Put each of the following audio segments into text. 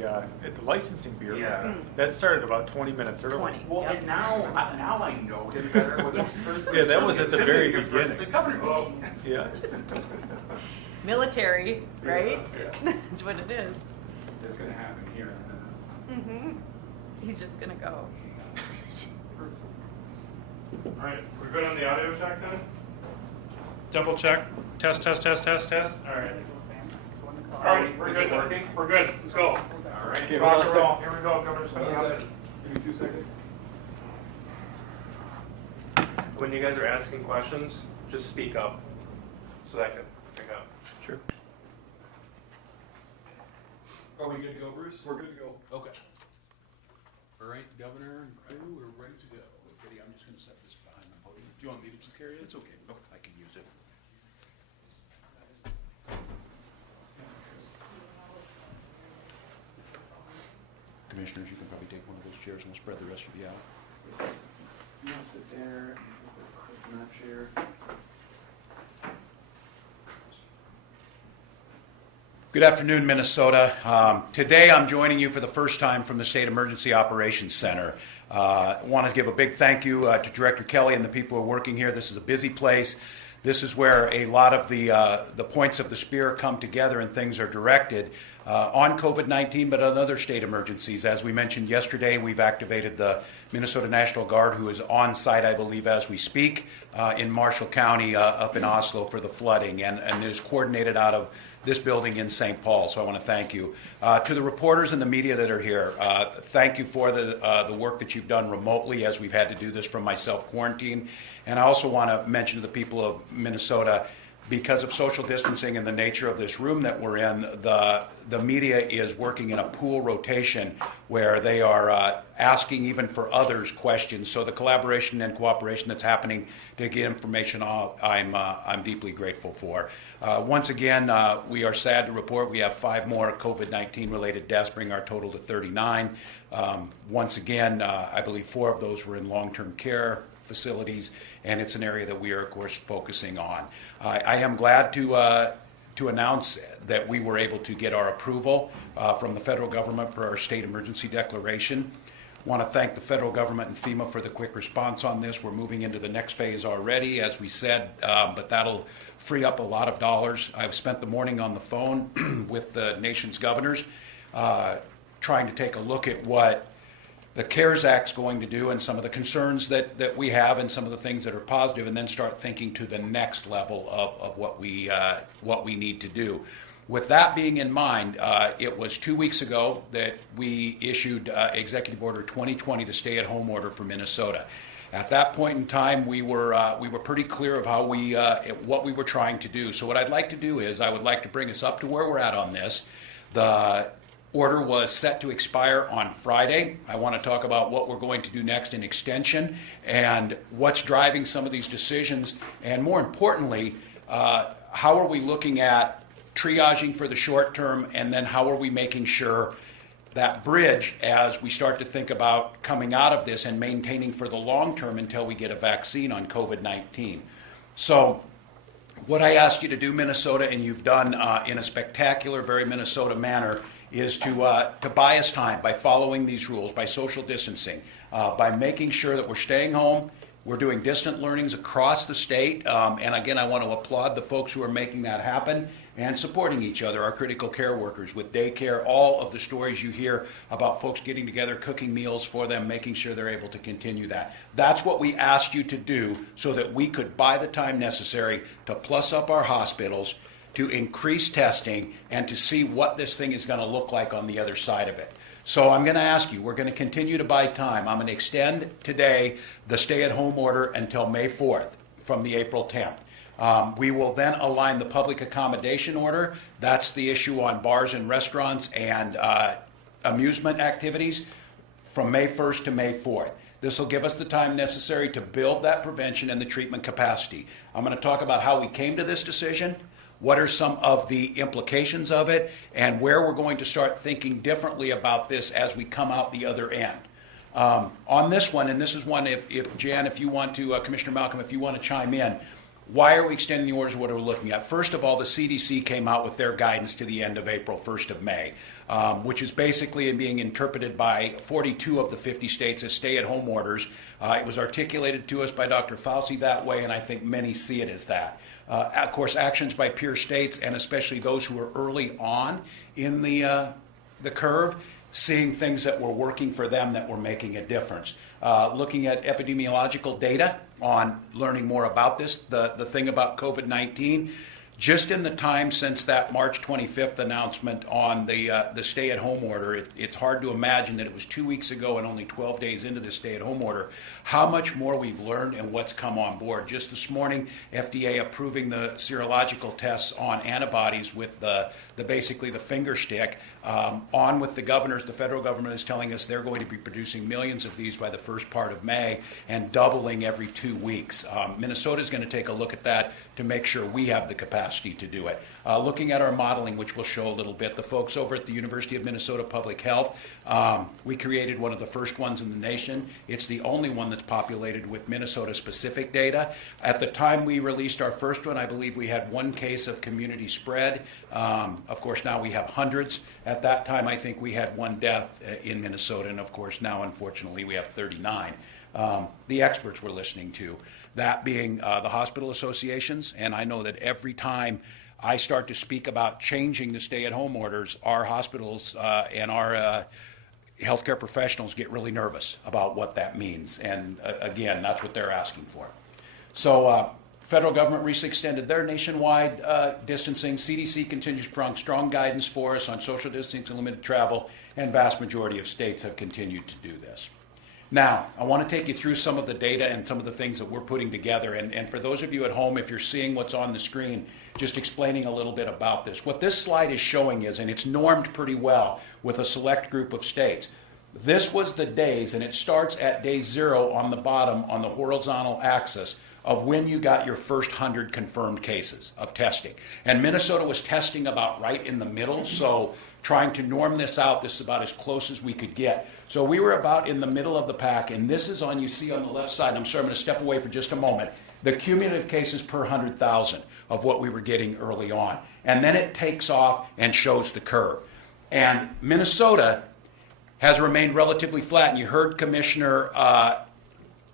the licensing bureau. Yeah. That started about 20 minutes early. 20. Well, Yep. and now I know him better with his first. Yeah, that was at the very beginning. First governor meeting. Yeah. Military, right? Yeah. That's what it is. That's gonna happen here. Mm-hmm. He's just gonna go. All right, we're good on the audio check then? Double check. Test, test, test, test, test. All right. All right, we're Is good. it working? We're good. Let's go. All right. Okay, Rock hold and on a roll. Here we go, Governor Smith. Give me 2 seconds. When you guys are asking questions, just speak up so that I can pick up. Sure. Are we good to go, Bruce? We're good to go. Okay. All right, Governor and crew, we're ready to go. Okay, I'm just gonna set this behind the podium. Do you want me to just carry it? It's okay. Okay, I can use it. Commissioners, you can probably take one of those chairs and we'll spread the rest of you out. You want to sit there and put this in that chair? Good afternoon, Minnesota. Today I'm joining you for the first time from the State Emergency Operations Center. I want to give a big thank you to Director Kelly and the people who are working here. This is a busy place. This is where a lot of the points of the spear come together and things are directed on COVID-19, but on other state emergencies. As we mentioned yesterday, we've activated the Minnesota National Guard, who is on site, I believe, as we speak, in Marshall County up in Oslo for the flooding, and it is coordinated out of this building in St. Paul, so I want to thank you. To the reporters and the media that are here, thank you for the work that you've done remotely, as we've had to do this from my self-quarantine. And I also want to mention to the people of Minnesota, because of social distancing and the nature of this room that we're in, the media is working in a pool rotation where they are asking even for others questions. So the collaboration and cooperation that's happening to get information out, I'm deeply grateful for. Once again, we are sad to report we have 5 more COVID-19 related deaths, bringing our total to 39. Once again, I believe 4 of those were in long-term care facilities, and it's an area that we are, of course, focusing on. I am glad to announce that we were able to get our approval from the federal government for our state emergency declaration. Want to thank the federal government and FEMA for the quick response on this. We're moving into the next phase already, as we said, but that'll free up a lot of dollars. I've spent the morning on the phone with the nation's governors, trying to take a look at what the CARES Act's going to do and some of the concerns that we have and some of the things that are positive, and then start thinking to the next level of what we need to do. With that being in mind, it was 2 weeks ago that we issued Executive Order 2020, the stay-at-home order for Minnesota. At that point in time, we were pretty clear of how what we were trying to do. So what I'd like to do is I would like to bring us up to where we're at on this. The order was set to expire on Friday. I want to talk about what we're going to do next in extension and what's driving some of these decisions, and more importantly, how are we looking at triaging for the short term, and then how are we making sure that bridge as we start to think about coming out of this and maintaining for the long term until we get a vaccine on COVID-19. So what I ask you to do, Minnesota, and you've done in a spectacular, very Minnesota manner, is to buy us time by following these rules, by social distancing, by making sure that we're staying home. We're doing distant learnings across the state, and again, I want to applaud the folks who are making that happen and supporting each other, our critical care workers with daycare, all of the stories you hear about folks getting together, cooking meals for them, making sure they're able to continue that. That's what we asked you to do so that we could buy the time necessary to plus up our hospitals, to increase testing, and to see what this thing is going to look like on the other side of it. So I'm going to ask you, we're going to continue to buy time. I'm going to extend today the stay-at-home order until May 4th from the April 10th. We will then align the public accommodation order. That's the issue on bars and restaurants and amusement activities from May 1st to May 4th. This will give us the time necessary to build that prevention and the treatment capacity. I'm going to talk about how we came to this decision, what are some of the implications of it, and where we're going to start thinking differently about this as we come out the other end. On this one, and this is one, if Jan, if you want to, Commissioner Malcolm, if you want to chime in, Why are we extending the orders? What are we looking at? First of all, the CDC came out with their guidance to the end of April, 1st of May, which is basically being interpreted by 42 of the 50 states as stay-at-home orders. It was articulated to us by Dr. Fauci that way, and I think many see it as that. Of course, actions by peer states, and especially those who are early on in the curve, seeing things that were working for them that were making a difference. Looking at epidemiological data on learning more about this, the thing about COVID-19, just in the time since that March 25th announcement on the stay-at-home order, it's hard to imagine that it was 2 weeks ago and only 12 days into the stay-at-home order, how much more we've learned and what's come on board. Just this morning, FDA approving the serological tests on antibodies with basically the finger stick. On with the governors, the federal government is telling us they're going to be producing millions of these by the first part of May and doubling every 2 weeks. Minnesota is going to take a look at that to make sure we have the capacity to do it. Looking at our modeling, which we'll show a little bit, the folks over at the University of Minnesota Public Health, we created one of the first ones in the nation. It's the only one that's populated with Minnesota-specific data. At the time we released our first one, I believe we had 1 case of community spread. Of course, now we have hundreds. At that time, I think we had 1 death in Minnesota, and of course, now, unfortunately, we have 39. The experts we're listening to, that being the hospital associations, and I know that every time I start to speak about changing the stay-at-home orders, our hospitals and our healthcare professionals get really nervous about what that means, and again, that's what they're asking for. So federal government recently extended their nationwide distancing. CDC continues to provide strong guidance for us on social distancing and limited travel, and vast majority of states have continued to do this. Now, I want to take you through some of the data and some of the things that we're putting together. And for those of you at home, if you're seeing what's on the screen, just explaining a little bit about this. What this slide is showing is, and it's normed pretty well with a select group of states, this was the days, and it starts at day 0 on the bottom on the horizontal axis of when you got your first 100 confirmed cases of testing. And Minnesota was testing about right in the middle, so trying to norm this out, this is about as close as we could get. So we were about in the middle of the pack, and this is on, you see on the left side, I'm sorry, I'm going to step away for just a moment, the cumulative cases per 100,000 of what we were getting early on. And then it takes off and shows the curve. And Minnesota has remained relatively flat, and you heard Commissioner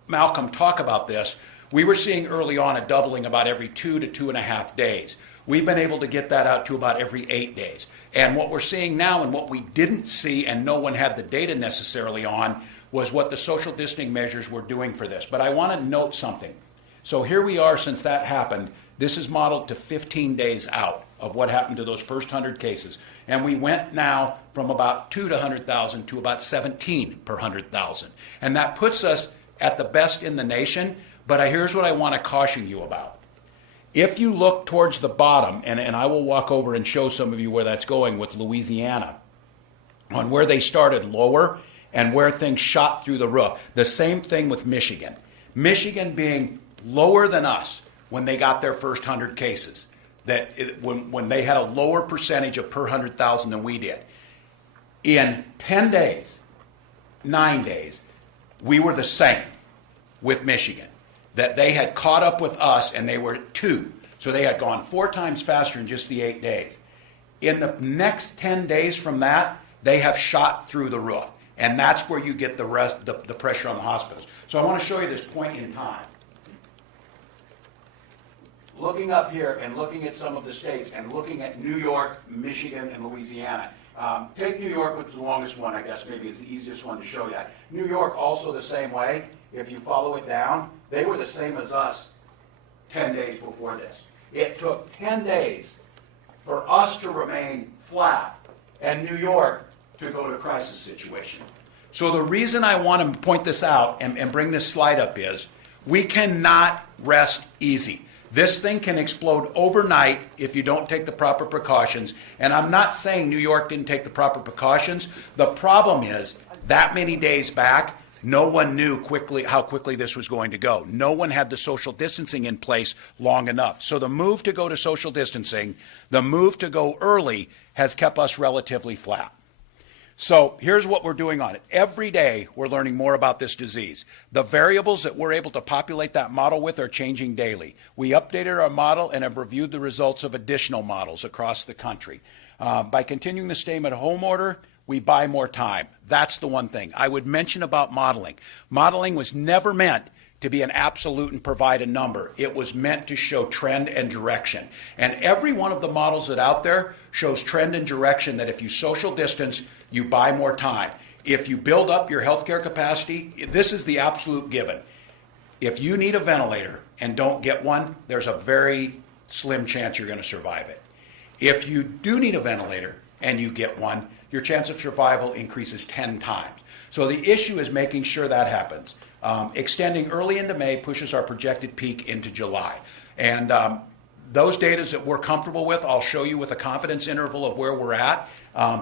Malcolm talk about this. We were seeing early on a doubling about every 2 to 2.5 days. We've been able to get that out to about every 8 days. And what we're seeing now, and what we didn't see and no one had the data necessarily on, was what the social distancing measures were doing for this. But I want to note something. So here we are since that happened. This is modeled to 15 days out of what happened to those first 100 cases. And we went now from about 2 to 100,000 to about 17 per 100,000. And that puts us at the best in the nation. But here's what I want to caution you about. If you look towards the bottom, and I will walk over and show some of you where that's going with Louisiana, on where they started lower and where things shot through the roof. The same thing with Michigan. Michigan being lower than us when they got their first 100 cases, when they had a lower percentage of per 100,000 than we did. In 10 days, 9 days, we were the same with Michigan. That they had caught up with us, and they were at 2. So they had gone 4 times faster in just the 8 days. In the next 10 days from that, they have shot through the roof. And that's where you get the pressure on the hospitals. So I want to show you this point in time. Looking up here and looking at some of the states and looking at New York, Michigan, and Louisiana. Take New York, which is the longest one, I guess, maybe it's the easiest one to show you. New York also the same way. If you follow it down, they were the same as us 10 days before this. It took 10 days for us to remain flat and New York to go to crisis situation. So the reason I want to point this out and bring this slide up is we cannot rest easy. This thing can explode overnight if you don't take the proper precautions. And I'm not saying New York didn't take the proper precautions. The problem is that many days back, no one knew how quickly this was going to go. No one had the social distancing in place long enough. So the move to go to social distancing, the move to go early, has kept us relatively flat. So here's what we're doing on it. Every day we're learning more about this disease. The variables that we're able to populate that model with are changing daily. We updated our model and have reviewed the results of additional models across the country. By continuing the stay-at-home order, we buy more time. That's the one thing. I would mention about modeling. Modeling was never meant to be an absolute and provide a number. It was meant to show trend and direction. And every one of the models that out there shows trend and direction that if you social distance, you buy more time. If you build up your healthcare capacity, this is the absolute given. If you need a ventilator and don't get one, there's a very slim chance you're going to survive it. If you do need a ventilator and you get one, your chance of survival increases 10 times. So the issue is making sure that happens. Extending early into May pushes our projected peak into July. And those data that we're comfortable with, I'll show you with a confidence interval of where we're at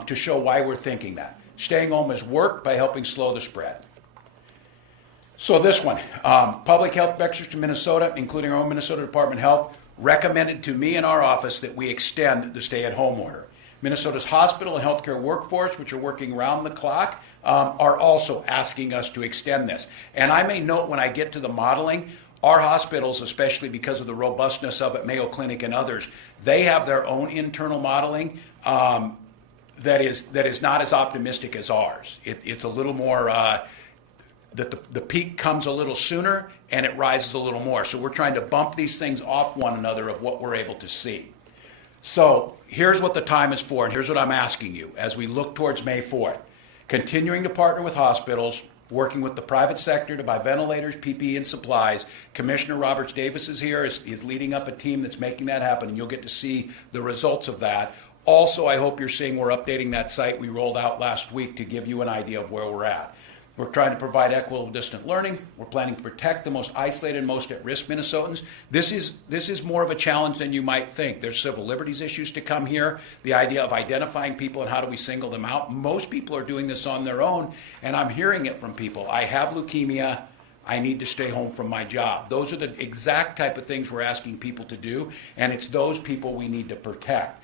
to show why we're thinking that. Staying home has worked by helping slow the spread. So this one, public health experts to Minnesota, including our own Minnesota Department of Health, recommended to me in our office that we extend the stay-at-home order. Minnesota's hospital and healthcare workforce, which are working round the clock, are also asking us to extend this. And I may note when I get to the modeling, our hospitals, especially because of the robustness of it, Mayo Clinic and others, they have their own internal modeling that is not as optimistic as ours. It's a little more, the peak comes a little sooner and it rises a little more. So we're trying to bump these things off one another of what we're able to see. So here's what the time is for, and here's what I'm asking you as we look towards May 4th. Continuing to partner with hospitals, working with the private sector to buy ventilators, PPE, and supplies. Commissioner Roberts Davis is here, is leading up a team that's making that happen, and you'll get to see the results of that. Also, I hope you're seeing we're updating that site we rolled out last week to give you an idea of where we're at. We're trying to provide equitable distant learning. We're planning to protect the most isolated and most at-risk Minnesotans. This is more of a challenge than you might think. There's civil liberties issues to come here, the idea of identifying people and how do we single them out. Most people are doing this on their own, and I'm hearing it from people. I have leukemia. I need to stay home from my job. Those are the exact type of things we're asking people to do, and it's those people we need to protect.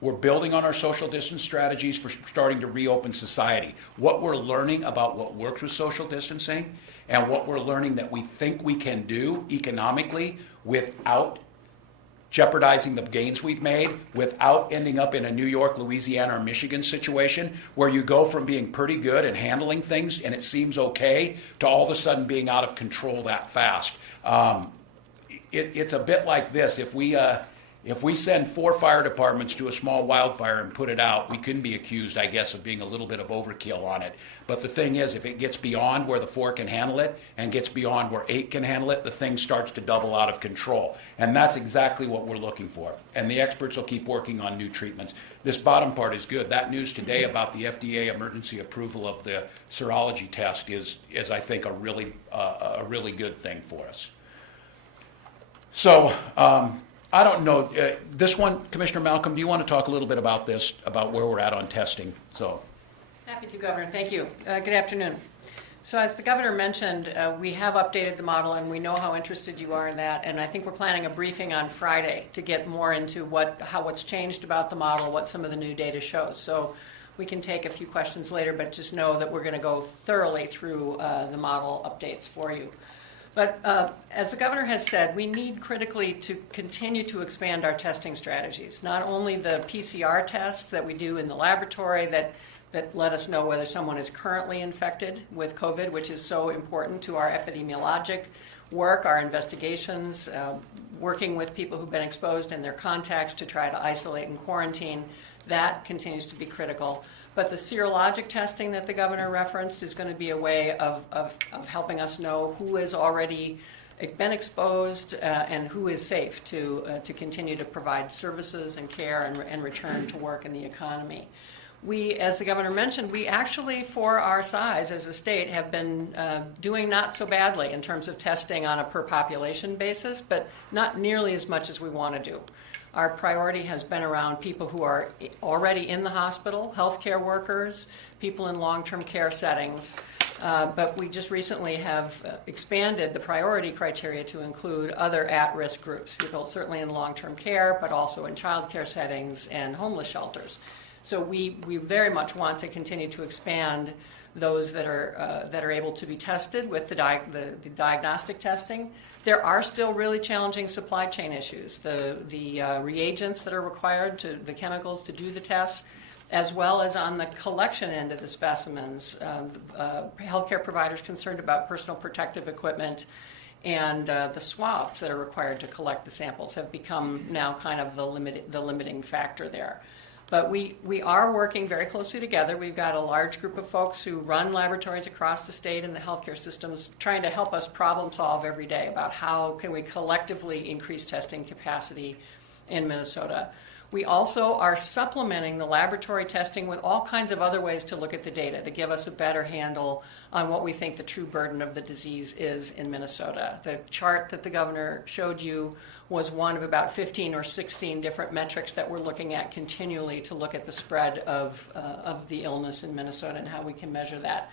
We're building on our social distance strategies for starting to reopen society. What we're learning about what works with social distancing and what we're learning that we think we can do economically without jeopardizing the gains we've made, without ending up in a New York, Louisiana, or Michigan situation where you go from being pretty good and handling things and it seems okay to all of a sudden being out of control that fast. It's a bit like this. If we send 4 fire departments to a small wildfire and put it out, we couldn't be accused, I guess, of being a little bit of overkill on it. But the thing is, if it gets beyond where the 4 can handle it and gets beyond where 8 can handle it, the thing starts to double out of control. And that's exactly what we're looking for. And the experts will keep working on new treatments. This bottom part is good. That news today about the FDA emergency approval of the serology test is I think, a really good thing for us. So, I don't know. This one, Commissioner Malcolm, do you want to talk a little bit about this, about where we're at on testing? So, happy to, Governor. Thank you. Good afternoon. So as the Governor mentioned, we have updated the model, and we know how interested you are in that. And I think we're planning a briefing on Friday to get more into what's changed about the model, what some of the new data shows. So we can take a few questions later, but just know that we're going to go thoroughly through the model updates for you. But as the Governor has said, we need critically to continue to expand our testing strategies, not only the PCR tests that we do in the laboratory that let us know whether someone is currently infected with COVID, which is so important to our epidemiologic work, our investigations, working with people who've been exposed and their contacts to try to isolate and quarantine. That continues to be critical. But the serologic testing that the Governor referenced is going to be a way of helping us know who has already been exposed and who is safe to continue to provide services and care and return to work in the economy. We, as the Governor mentioned, we actually, for our size as a state, have been doing not so badly in terms of testing on a per population basis, but not nearly as much as we want to do. Our priority has been around people who are already in the hospital, healthcare workers, people in long-term care settings. But we just recently have expanded the priority criteria to include other at-risk groups, people certainly in long-term care, but also in child care settings and homeless shelters. So we very much want to continue to expand those that are able to be tested with the diagnostic testing. There are still really challenging supply chain issues. The reagents that are required, the chemicals to do the tests, as well as on the collection end of the specimens. Healthcare providers concerned about personal protective equipment and the swabs that are required to collect the samples have become now kind of the limiting factor there. But we are working very closely together. We've got a large group of folks who run laboratories across the state and the healthcare systems trying to help us problem solve every day about how can we collectively increase testing capacity in Minnesota. We also are supplementing the laboratory testing with all kinds of other ways to look at the data to give us a better handle on what we think the true burden of the disease is in Minnesota. The chart that the governor showed you was one of about 15 or 16 different metrics that we're looking at continually to look at the spread of the illness in Minnesota and how we can measure that.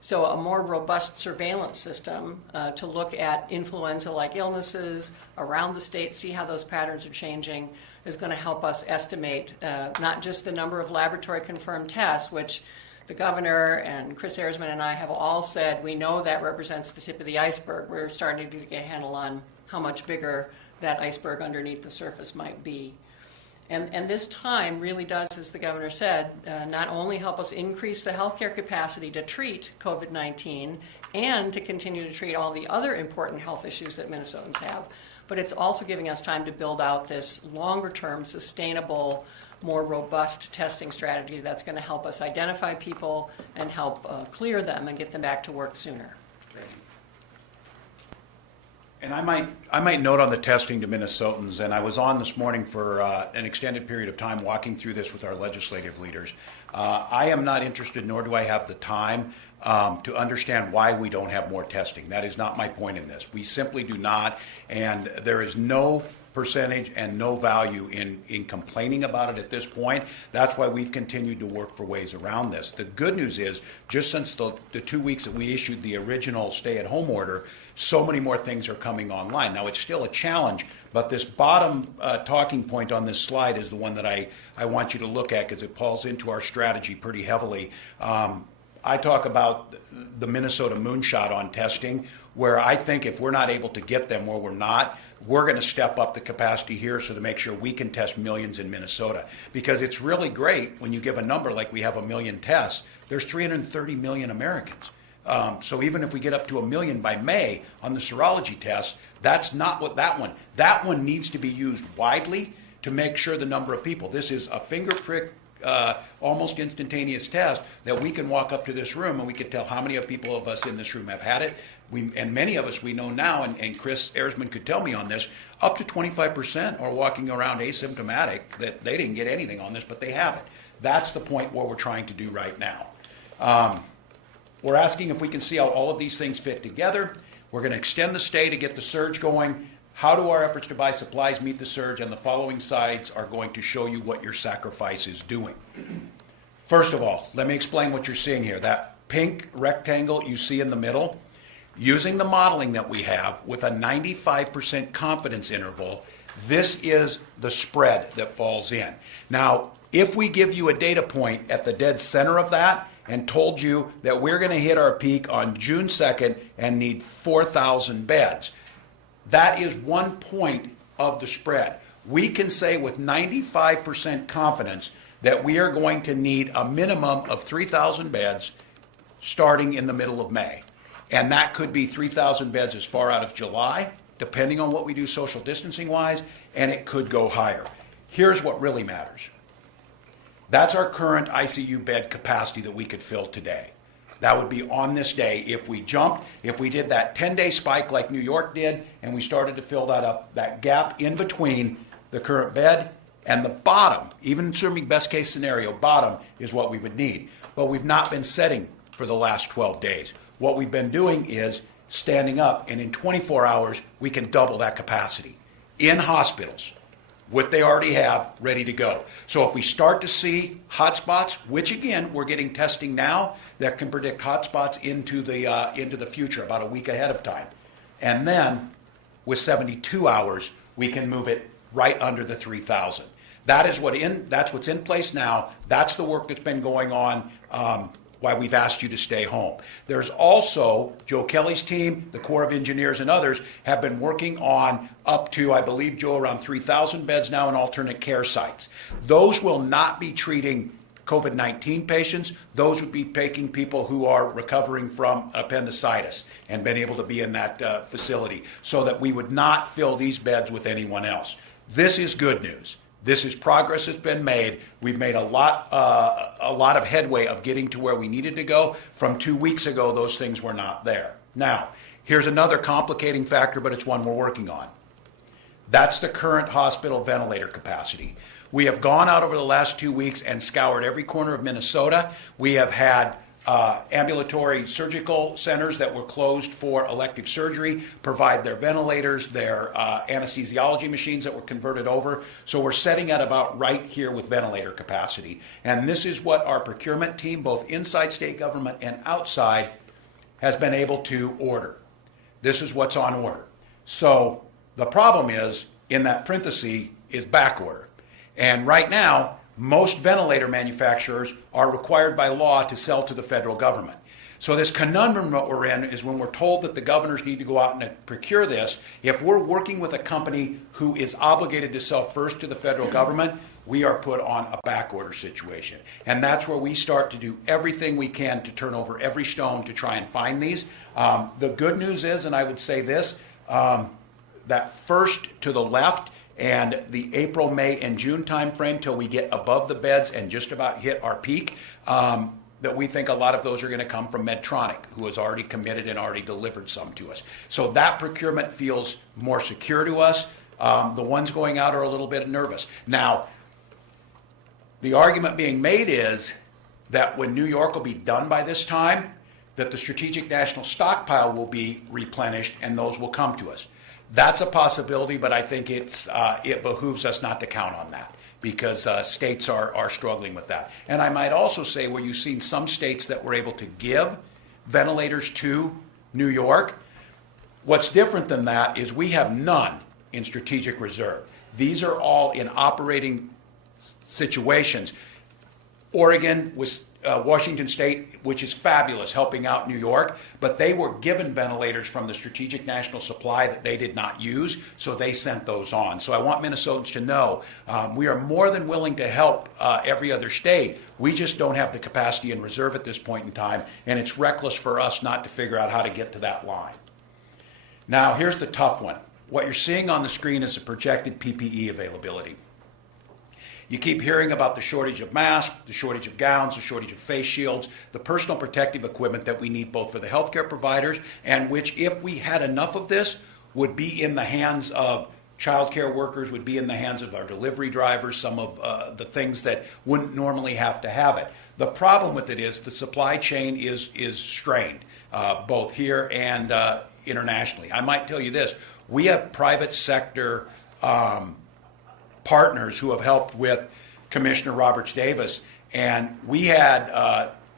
So a more robust surveillance system to look at influenza-like illnesses around the state, see how those patterns are changing, is going to help us estimate not just the number of laboratory-confirmed tests, which the governor and Chris Erzman and I have all said we know that represents the tip of the iceberg. We're starting to get a handle on how much bigger that iceberg underneath the surface might be. And this time really does, as the governor said, not only help us increase the healthcare capacity to treat COVID-19 and to continue to treat all the other important health issues that Minnesotans have, but it's also giving us time to build out this longer-term, sustainable, more robust testing strategy that's going to help us identify people and help clear them and get them back to work sooner. And I might note on the testing to Minnesotans, and I was on this morning for an extended period of time walking through this with our legislative leaders. I am not interested, nor do I have the time to understand why we don't have more testing. That is not my point in this. We simply do not, and there is no percentage and no value in complaining about it at this point. That's why we've continued to work for ways around this. The good news is, just since the 2 weeks that we issued the original stay-at-home order, so many more things are coming online. Now, it's still a challenge, but this bottom talking point on this slide is the one that I want you to look at because it falls into our strategy pretty heavily. I talk about the Minnesota moonshot on testing, where I think if we're not able to get them where we're not, we're going to step up the capacity here so to make sure we can test millions in Minnesota. Because it's really great when you give a number like we have 1 million tests, there's 330 million Americans. So even if we get up to 1 million by May on the serology test, that's not what that one needs to be used widely to make sure the number of people. This is a finger prick, almost instantaneous test that we can walk up to this room and we can tell how many people of us in this room have had it. And many of us we know now, and Chris Erzman could tell me on this, up to 25% are walking around asymptomatic that they didn't get anything on this, but they have it. That's the point what we're trying to do right now. We're asking if we can see how all of these things fit together. We're going to extend the stay to get the surge going. How do our efforts to buy supplies meet the surge? And the following slides are going to show you what your sacrifice is doing. First of all, let me explain what you're seeing here. That pink rectangle you see in the middle, using the modeling that we have with a 95% confidence interval, this is the spread that falls in. Now, if we give you a data point at the dead center of that and told you that we're going to hit our peak on June 2nd and need 4,000 beds, that is 1 point of the spread. We can say with 95% confidence that we are going to need a minimum of 3,000 beds starting in the middle of May. And that could be 3,000 beds as far out as July, depending on what we do social distancing wise, and it could go higher. Here's what really matters. That's our current ICU bed capacity that we could fill today. That would be on this day. If we jumped, if we did that 10-day spike like New York did, and we started to fill that up, that gap in between the current bed and the bottom, even assuming best case scenario, bottom is what we would need. But we've not been setting for the last 12 days. What we've been doing is standing up, and in 24 hours, we can double that capacity in hospitals, what they already have ready to go. So if we start to see hotspots, which again, we're getting testing now that can predict hotspots into the future, about a week ahead of time. And then with 72 hours, we can move it right under the 3,000. That's what's in place now. That's the work that's been going on, why we've asked you to stay home. There's also Joe Kelly's team, the Corps of Engineers and others have been working on up to, I believe, Joe, around 3,000 beds now in alternate care sites. Those will not be treating COVID-19 patients. Those would be taking people who are recovering from appendicitis and been able to be in that facility, so that we would not fill these beds with anyone else. This is good news. This is progress that's been made. We've made a lot of headway of getting to where we needed to go. From 2 weeks ago, those things were not there. Now, here's another complicating factor, but it's one we're working on. That's the current hospital ventilator capacity. We have gone out over the last 2 weeks and scoured every corner of Minnesota. We have had ambulatory surgical centers that were closed for elective surgery provide their ventilators, their anesthesiology machines that were converted over. So we're setting at about right here with ventilator capacity. And this is what our procurement team, both inside state government and outside, has been able to order. This is what's on order. So the problem is, in that parenthesis, is back order. And right now, most ventilator manufacturers are required by law to sell to the federal government. So this conundrum that we're in is when we're told that the governors need to go out and procure this, if we're working with a company who is obligated to sell first to the federal government, we are put on a back order situation. And that's where we start to do everything we can to turn over every stone to try and find these. The good news is, and I would say this, that first to the left, and the April, May, and June timeframe till we get above the beds and just about hit our peak, that we think a lot of those are going to come from Medtronic, who has already committed and already delivered some to us. So that procurement feels more secure to us. The ones going out are a little bit nervous. Now, the argument being made is that when New York will be done by this time, that the Strategic National Stockpile will be replenished and those will come to us. That's a possibility, but I think it behooves us not to count on that, because states are struggling with that. And I might also say, where you've seen some states that were able to give ventilators to New York, what's different than that is we have none in strategic reserve. These are all in operating situations. Oregon was Washington State, which is fabulous, helping out New York, but they were given ventilators from the Strategic National Supply that they did not use, so they sent those on. So I want Minnesotans to know we are more than willing to help every other state. We just don't have the capacity in reserve at this point in time, and it's reckless for us not to figure out how to get to that line. Now, here's the tough one. What you're seeing on the screen is the projected PPE availability. You keep hearing about the shortage of masks, the shortage of gowns, the shortage of face shields, the personal protective equipment that we need both for the healthcare providers, and which, if we had enough of this, would be in the hands of childcare workers, would be in the hands of our delivery drivers, some of the things that wouldn't normally have to have it. The problem with it is the supply chain is strained, both here and internationally. I might tell you this, we have private sector partners who have helped with Commissioner Roberts Davis, and we had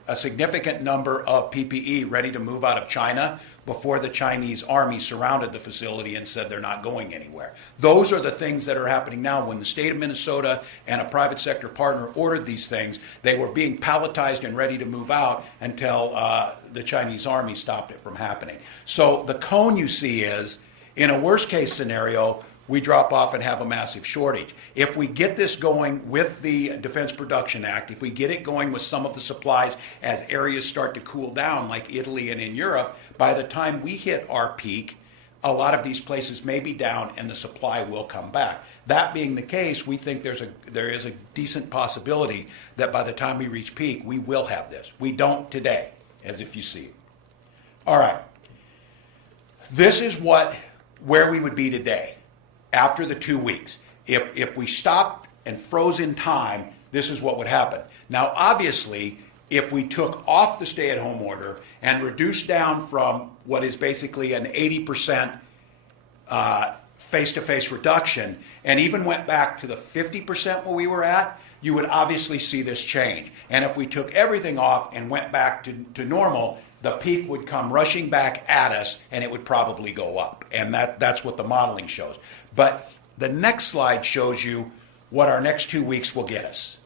a significant number of PPE ready to move out of China before the Chinese army surrounded the facility and said they're not going anywhere. Those are the things that are happening now. When the state of Minnesota and a private sector partner ordered these things, they were being palletized and ready to move out until the Chinese army stopped it from happening. So the cone you see is, in a worst case scenario, we drop off and have a massive shortage. If we get this going with the Defense Production Act, if we get it going with some of the supplies as areas start to cool down, like Italy and in Europe, by the time we hit our peak, a lot of these places may be down and the supply will come back. That being the case, we think there is a decent possibility that by the time we reach peak, we will have this. We don't today, as if you see it. All right. This is where we would be today. After the 2 weeks, if we stopped and froze in time, this is what would happen. Now, obviously, if we took off the stay-at-home order and reduced down from what is basically an 80% face-to-face reduction and even went back to the 50% where we were at, you would obviously see this change. And if we took everything off and went back to normal, the peak would come rushing back at us and it would probably go up. And that's what the modeling shows. But the next slide shows you what our next 2 weeks will get us.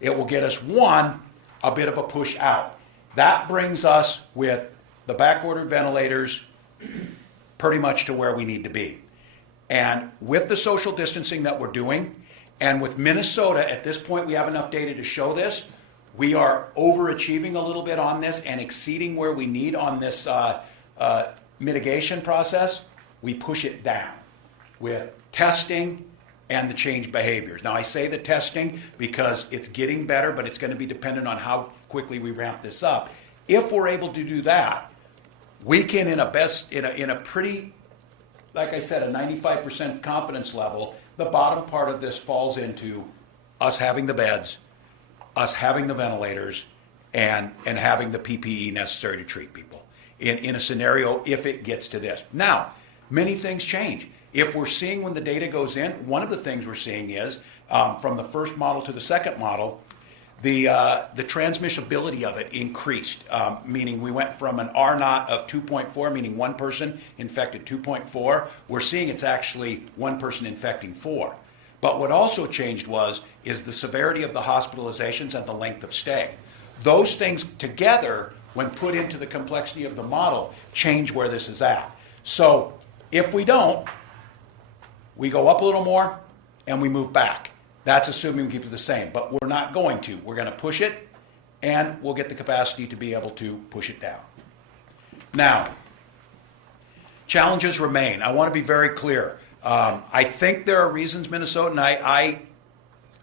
It will get us, one, a bit of a push out. That brings us with the back-ordered ventilators pretty much to where we need to be. And with the social distancing that we're doing, and with Minnesota, at this point we have enough data to show this, we are overachieving a little bit on this and exceeding where we need on this mitigation process. We push it down with testing and the changed behaviors. Now I say the testing because it's getting better, but it's going to be dependent on how quickly we ramp this up. If we're able to do that, we can, in a pretty, like I said, a 95% confidence level, the bottom part of this falls into us having the beds, us having the ventilators, and having the PPE necessary to treat people in a scenario if it gets to this. Now, many things change. If we're seeing when the data goes in, one of the things we're seeing is, from the first model to the second model, the transmissibility of it increased, meaning we went from an R naught of 2.4, meaning one person infected 2.4. We're seeing it's actually one person infecting 4. But what also changed is the severity of the hospitalizations and the length of stay. Those things together, when put into the complexity of the model, change where this is at. So if we don't, we go up a little more and we move back. That's assuming we keep it the same, but we're not going to. We're going to push it, and we'll get the capacity to be able to push it down. Now, challenges remain. I want to be very clear. I think there are reasons, Minnesota, and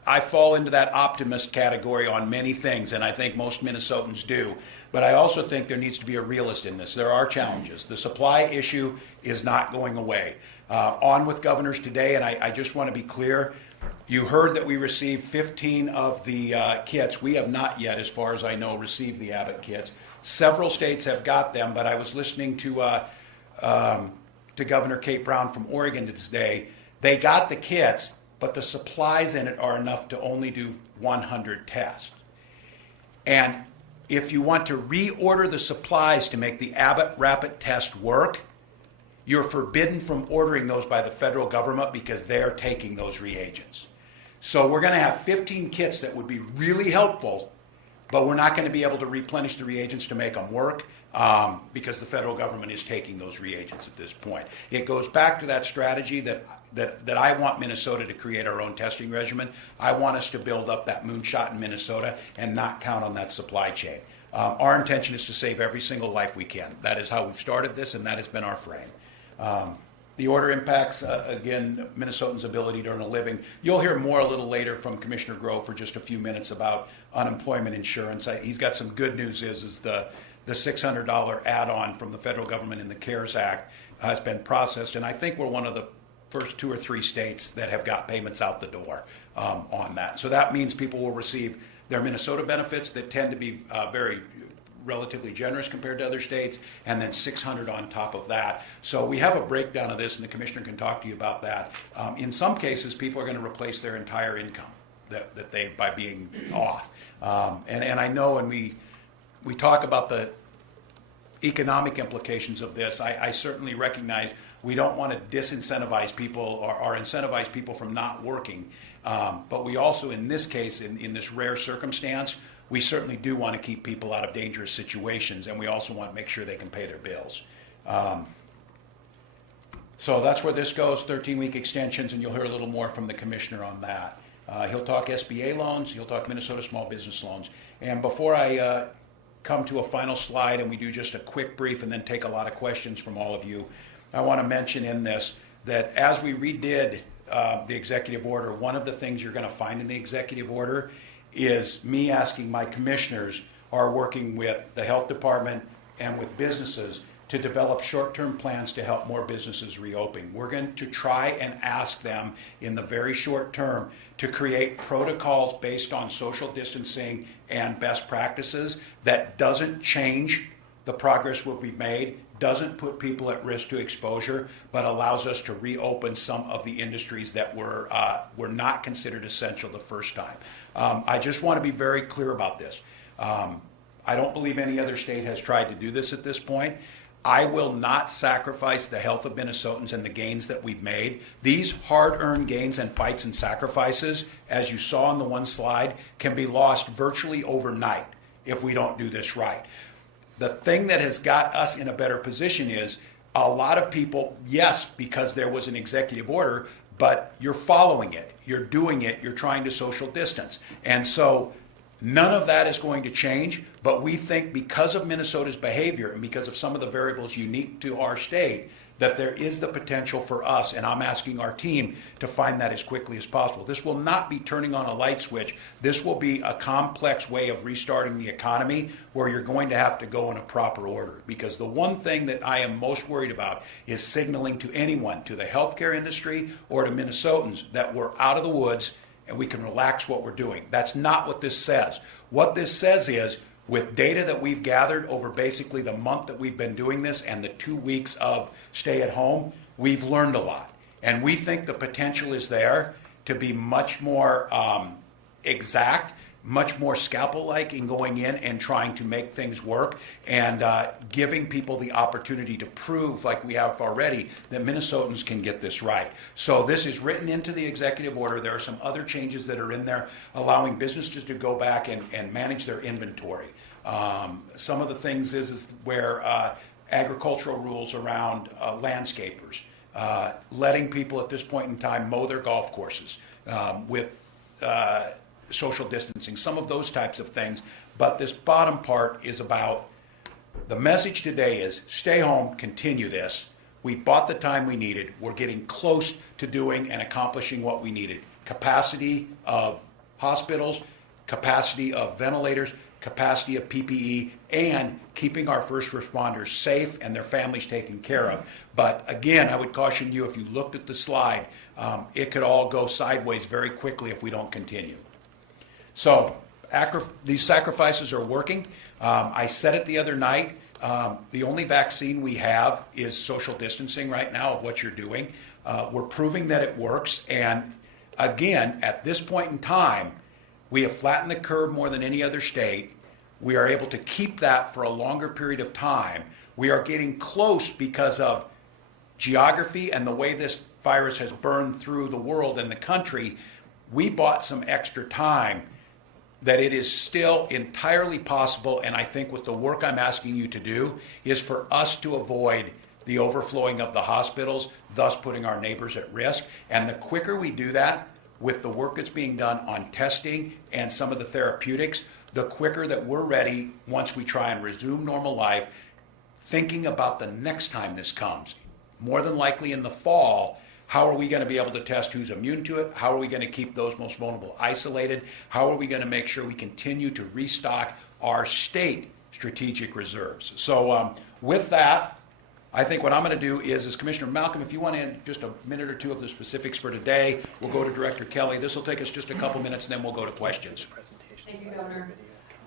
I fall into that optimist category on many things, and I think most Minnesotans do. But I also think there needs to be a realist in this. There are challenges. The supply issue is not going away. On with governors today, and I just want to be clear. You heard that we received 15 of the kits. We have not yet, as far as I know, received the Abbott kits. Several states have got them, but I was listening to Governor Kate Brown from Oregon today. They got the kits, but the supplies in it are enough to only do 100 tests. And if you want to reorder the supplies to make the Abbott rapid test work, you're forbidden from ordering those by the federal government because they're taking those reagents. So we're going to have 15 kits that would be really helpful, but we're not going to be able to replenish the reagents to make them work because the federal government is taking those reagents at this point. It goes back to that strategy that I want Minnesota to create our own testing regimen. I want us to build up that moonshot in Minnesota and not count on that supply chain. Our intention is to save every single life we can. That is how we've started this, and that has been our frame. The order impacts, again, Minnesotans' ability to earn a living. You'll hear more a little later from Commissioner Grove for just a few minutes about unemployment insurance. He's got some good news is the $600 add-on from the federal government in the CARES Act has been processed, and I think we're one of the first 2 or 3 states that have got payments out the door on that. So that means people will receive their Minnesota benefits that tend to be very relatively generous compared to other states, and then $600 on top of that. So we have a breakdown of this, and the commissioner can talk to you about that. In some cases, people are going to replace their entire income that they by being off. And I know, and we talk about the economic implications of this. I certainly recognize we don't want to disincentivize people or incentivize people from not working. But we also, in this case, in this rare circumstance, we certainly do want to keep people out of dangerous situations, and we also want to make sure they can pay their bills. So that's where this goes, 13-week extensions, and you'll hear a little more from the commissioner on that. He'll talk SBA loans, he'll talk Minnesota small business loans. And before I come to a final slide and we do just a quick brief and then take a lot of questions from all of you, I want to mention in this that as we redid the executive order, one of the things you're going to find in the executive order is me asking my commissioners are working with the health department and with businesses to develop short-term plans to help more businesses reopen. We're going to try and ask them in the very short term to create protocols based on social distancing and best practices that doesn't change the progress we've made, doesn't put people at risk to exposure, but allows us to reopen some of the industries that were not considered essential the first time. I just want to be very clear about this. I don't believe any other state has tried to do this at this point. I will not sacrifice the health of Minnesotans and the gains that we've made. These hard-earned gains and fights and sacrifices, as you saw on the one slide, can be lost virtually overnight if we don't do this right. The thing that has got us in a better position is a lot of people, yes, because there was an executive order, but you're following it, you're doing it, you're trying to social distance. And so none of that is going to change, but we think because of Minnesota's behavior and because of some of the variables unique to our state, that there is the potential for us, and I'm asking our team to find that as quickly as possible. This will not be turning on a light switch. This will be a complex way of restarting the economy where you're going to have to go in a proper order. Because the one thing that I am most worried about is signaling to anyone, to the healthcare industry or to Minnesotans, that we're out of the woods and we can relax what we're doing. That's not what this says. What this says is, with data that we've gathered over basically the month that we've been doing this and the 2 weeks of stay at home, we've learned a lot. And we think the potential is there to be much more exact, much more scalpel-like in going in and trying to make things work and giving people the opportunity to prove, like we have already, that Minnesotans can get this right. So this is written into the executive order. There are some other changes that are in there allowing businesses to go back and manage their inventory. Some of the things is where agricultural rules around landscapers, letting people at this point in time mow their golf courses with social distancing, some of those types of things. But this bottom part is about, the message today is stay home, continue this. We bought the time we needed. We're getting close to doing and accomplishing what we needed. Capacity of hospitals, capacity of ventilators, capacity of PPE, and keeping our first responders safe and their families taken care of. But again, I would caution you, if you looked at the slide, it could all go sideways very quickly if we don't continue. So these sacrifices are working. I said it the other night, the only vaccine we have is social distancing right now of what you're doing. We're proving that it works. And again, at this point in time, we have flattened the curve more than any other state. We are able to keep that for a longer period of time. We are getting close because of geography and the way this virus has burned through the world and the country. We bought some extra time that it is still entirely possible, and I think with the work I'm asking you to do, is for us to avoid the overflowing of the hospitals, thus putting our neighbors at risk. And the quicker we do that, with the work that's being done on testing and some of the therapeutics, the quicker that we're ready once we try and resume normal life, thinking about the next time this comes. More than likely in the fall, how are we going to be able to test who's immune to it? How are we going to keep those most vulnerable isolated? How are we going to make sure we continue to restock our state strategic reserves? So with that, I think what I'm going to do is Commissioner Malcolm, if you want to just a minute or two of the specifics for today, we'll go to Director Kelly. This will take us just a couple minutes, and then we'll go to questions. Thank you, Governor.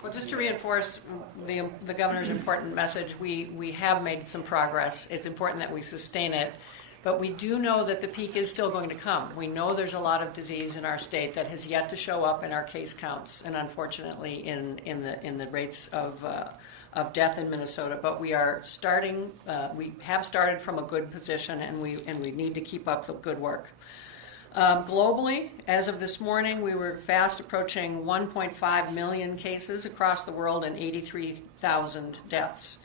Well, just to reinforce the Governor's important message, we have made some progress. It's important that we sustain it. But we do know that the peak is still going to come. We know there's a lot of disease in our state that has yet to show up in our case counts, and unfortunately in the rates of death in Minnesota. But we are starting. We have started from a good position, and we need to keep up the good work. Globally, as of this morning, we were fast approaching 1.5 million cases across the world and 83,000 deaths.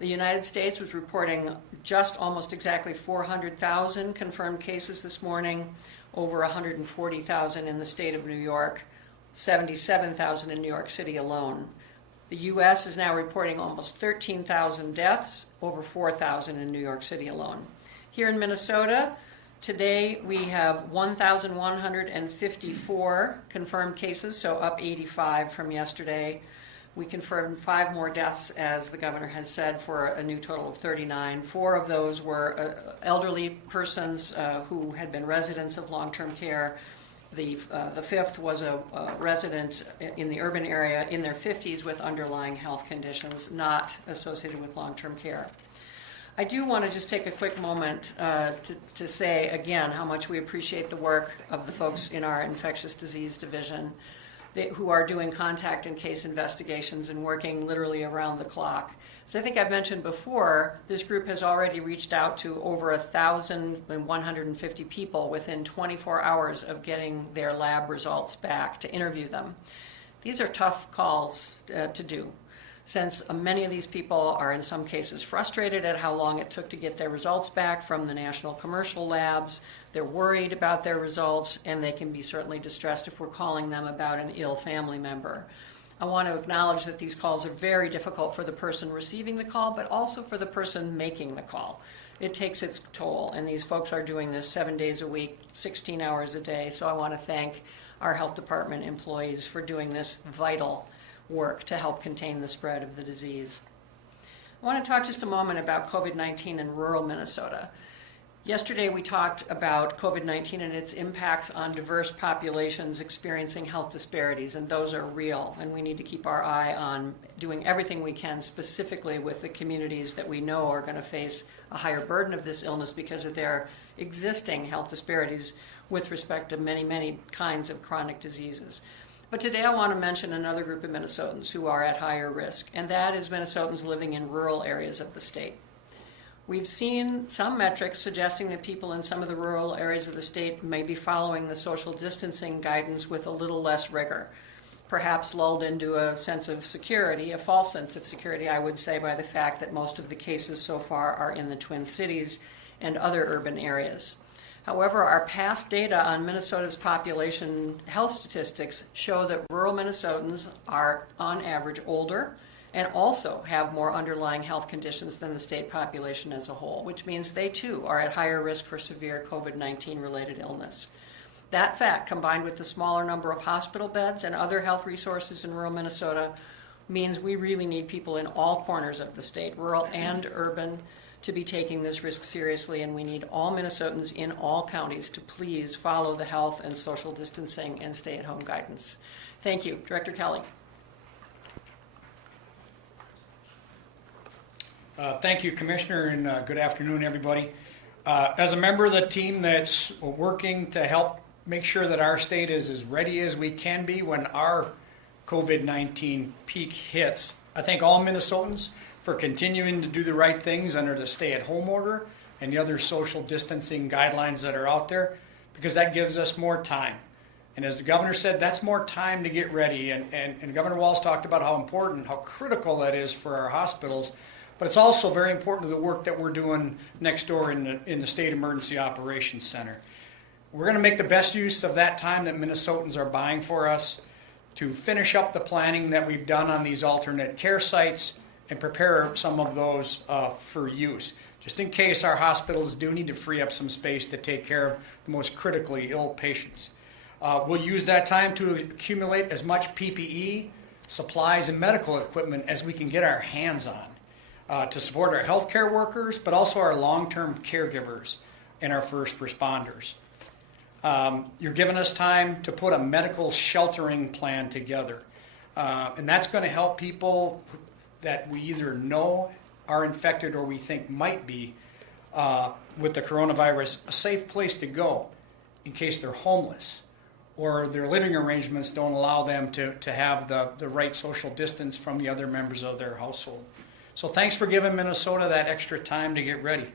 The United States was reporting just almost exactly 400,000 confirmed cases this morning, over 140,000 in the state of New York, 77,000 in New York City alone. The U.S. is now reporting almost 13,000 deaths, over 4,000 in New York City alone. Here in Minnesota, today we have 1,154 confirmed cases, so up 85 from yesterday. We confirmed 5 more deaths, as the governor has said, for a new total of 39. 4 of those were elderly persons who had been residents of long-term care. The 5th was a resident in the urban area in their 50s with underlying health conditions not associated with long-term care. I do want to just take a quick moment to say again how much we appreciate the work of the folks in our infectious disease division. who are doing contact and case investigations and working literally around the clock. So I think I've mentioned before, this group has already reached out to over 1,150 people within 24 hours of getting their lab results back to interview them. These are tough calls to do, since many of these people are in some cases frustrated at how long it took to get their results back from the national commercial labs. They're worried about their results, and they can be certainly distressed if we're calling them about an ill family member. I want to acknowledge that these calls are very difficult for the person receiving the call, but also for the person making the call. It takes its toll, and these folks are doing this 7 days a week, 16 hours a day. So I want to thank our health department employees for doing this vital work to help contain the spread of the disease. I want to talk just a moment about COVID-19 in rural Minnesota. Yesterday we talked about COVID-19 and its impacts on diverse populations experiencing health disparities, and those are real, and we need to keep our eye on doing everything we can specifically with the communities that we know are going to face a higher burden of this illness because of their existing health disparities with respect to many, many kinds of chronic diseases. But today I want to mention another group of Minnesotans who are at higher risk, and that is Minnesotans living in rural areas of the state. We've seen some metrics suggesting that people in some of the rural areas of the state may be following the social distancing guidance with a little less rigor, perhaps lulled into a sense of security, a false sense of security, I would say, by the fact that most of the cases so far are in the Twin Cities and other urban areas. However, our past data on Minnesota's population health statistics show that rural Minnesotans are, on average, older and also have more underlying health conditions than the state population as a whole, which means they too are at higher risk for severe COVID-19 related illness. That fact, combined with the smaller number of hospital beds and other health resources in rural Minnesota, means we really need people in all corners of the state, rural and urban, to be taking this risk seriously, and we need all Minnesotans in all counties to please follow the health and social distancing and stay-at-home guidance. Thank you. Director Kelly. Thank you, Commissioner, and good afternoon, everybody. As a member of the team that's working to help make sure that our state is as ready as we can be when our COVID-19 peak hits, I thank all Minnesotans for continuing to do the right things under the stay-at-home order and the other social distancing guidelines that are out there, because that gives us more time. And as the governor said, that's more time to get ready. And Governor Walz talked about how important, how critical that is for our hospitals. But it's also very important to the work that we're doing next door in the State Emergency Operations Center. We're going to make the best use of that time that Minnesotans are buying for us to finish up the planning that we've done on these alternate care sites and prepare some of those for use, just in case our hospitals do need to free up some space to take care of the most critically ill patients. We'll use that time to accumulate as much PPE, supplies, and medical equipment as we can get our hands on. To support our healthcare workers, but also our long-term caregivers and our first responders. You're giving us time to put a medical sheltering plan together. And that's going to help people that we either know are infected or we think might be with the coronavirus, a safe place to go in case they're homeless or their living arrangements don't allow them to have the right social distance from the other members of their household. So thanks for giving Minnesota that extra time to get ready.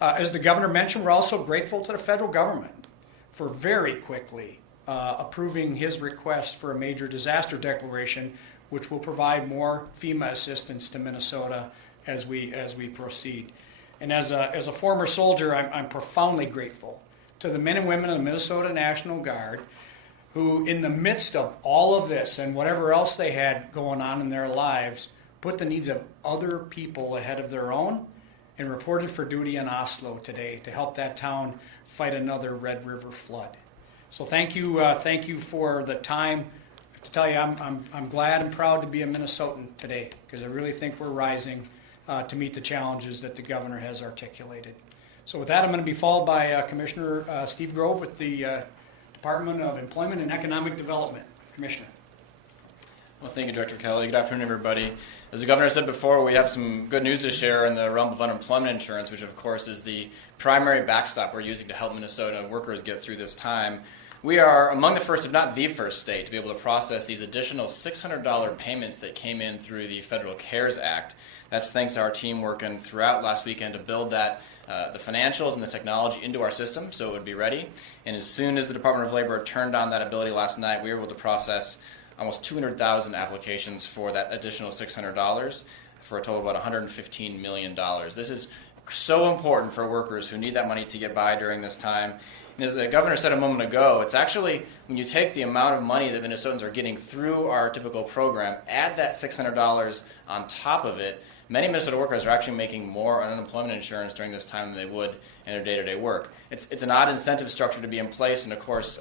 As the governor mentioned, we're also grateful to the federal government for very quickly approving his request for a major disaster declaration, which will provide more FEMA assistance to Minnesota as we proceed. And as a former soldier, I'm profoundly grateful to the men and women of the Minnesota National Guard who, in the midst of all of this and whatever else they had going on in their lives, put the needs of other people ahead of their own and reported for duty in Oslo today to help that town fight another Red River flood. So thank you for the time. To tell you, I'm glad and proud to be a Minnesotan today, because I really think we're rising to meet the challenges that the governor has articulated. So with that, I'm going to be followed by Commissioner Steve Grove with the Department of Employment and Economic Development. Commissioner. Well, thank you, Director Kelly. Good afternoon, everybody. As the governor said before, we have some good news to share in the realm of unemployment insurance, which of course is the primary backstop we're using to help Minnesota workers get through this time. We are among the first, if not the first state, to be able to process these additional $600 payments that came in through the Federal CARES Act. That's thanks to our team working throughout last weekend to build that, the financials and the technology into our system so it would be ready. And as soon as the Department of Labor turned on that ability last night, we were able to process almost 200,000 applications for that additional $600 for a total of about $115 million. This is so important for workers who need that money to get by during this time. And as the governor said a moment ago, it's actually, when you take the amount of money that Minnesotans are getting through our typical program, add that $600 on top of it, many Minnesota workers are actually making more on unemployment insurance during this time than they would in their day-to-day work. It's an odd incentive structure to be in place, and of course,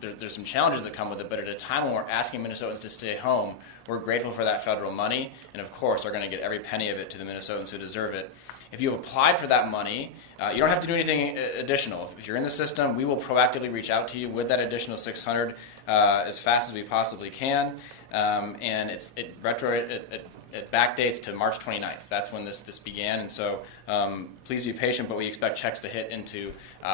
there's some challenges that come with it, but at a time when we're asking Minnesotans to stay home, we're grateful for that federal money, and of course are going to get every penny of it to the Minnesotans who deserve it. If you have applied for that money, you don't have to do anything additional. If you're in the system, we will proactively reach out to you with that additional $600 as fast as we possibly can, and it backdates to March 29th. That's when this began, and so please be patient, but we expect checks to hit into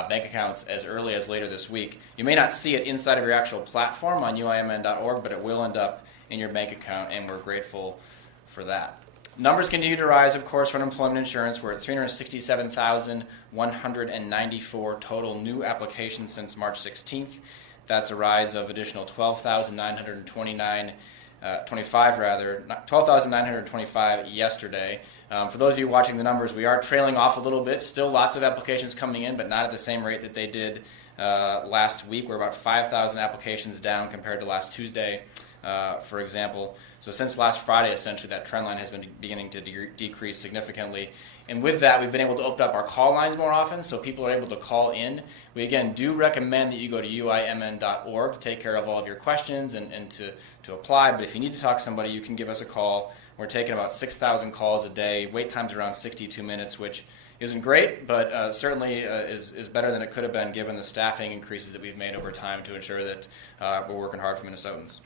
bank accounts as early as later this week. You may not see it inside of your actual platform on uimn.org, but it will end up in your bank account, and we're grateful for that. Numbers continue to rise, of course, for unemployment insurance. We're at 367,194 total new applications since March 16th. That's a rise of additional 12,925 yesterday. For those of you watching the numbers, we are trailing off a little bit. Still lots of applications coming in, but not at the same rate that they did last week. We're about 5,000 applications down compared to last Tuesday, for example. So since last Friday, essentially, that trend line has been beginning to decrease significantly. And with that, we've been able to open up our call lines more often, so people are able to call in. We, again, do recommend that you go to uimn.org to take care of all of your questions and to apply. But if you need to talk to somebody, you can give us a call. We're taking about 6,000 calls a day. Wait time's around 62 minutes, which isn't great, but certainly is better than it could have been given the staffing increases that we've made over time to ensure that we're working hard for Minnesotans.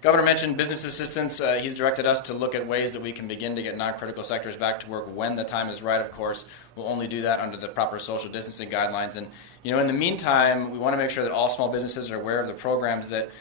Governor mentioned business assistance. He's directed us to look at ways that we can begin to get non-critical sectors back to work when the time is right, of course. We'll only do that under the proper social distancing guidelines. And, in the meantime, we want to make sure that all small businesses are aware of the programs that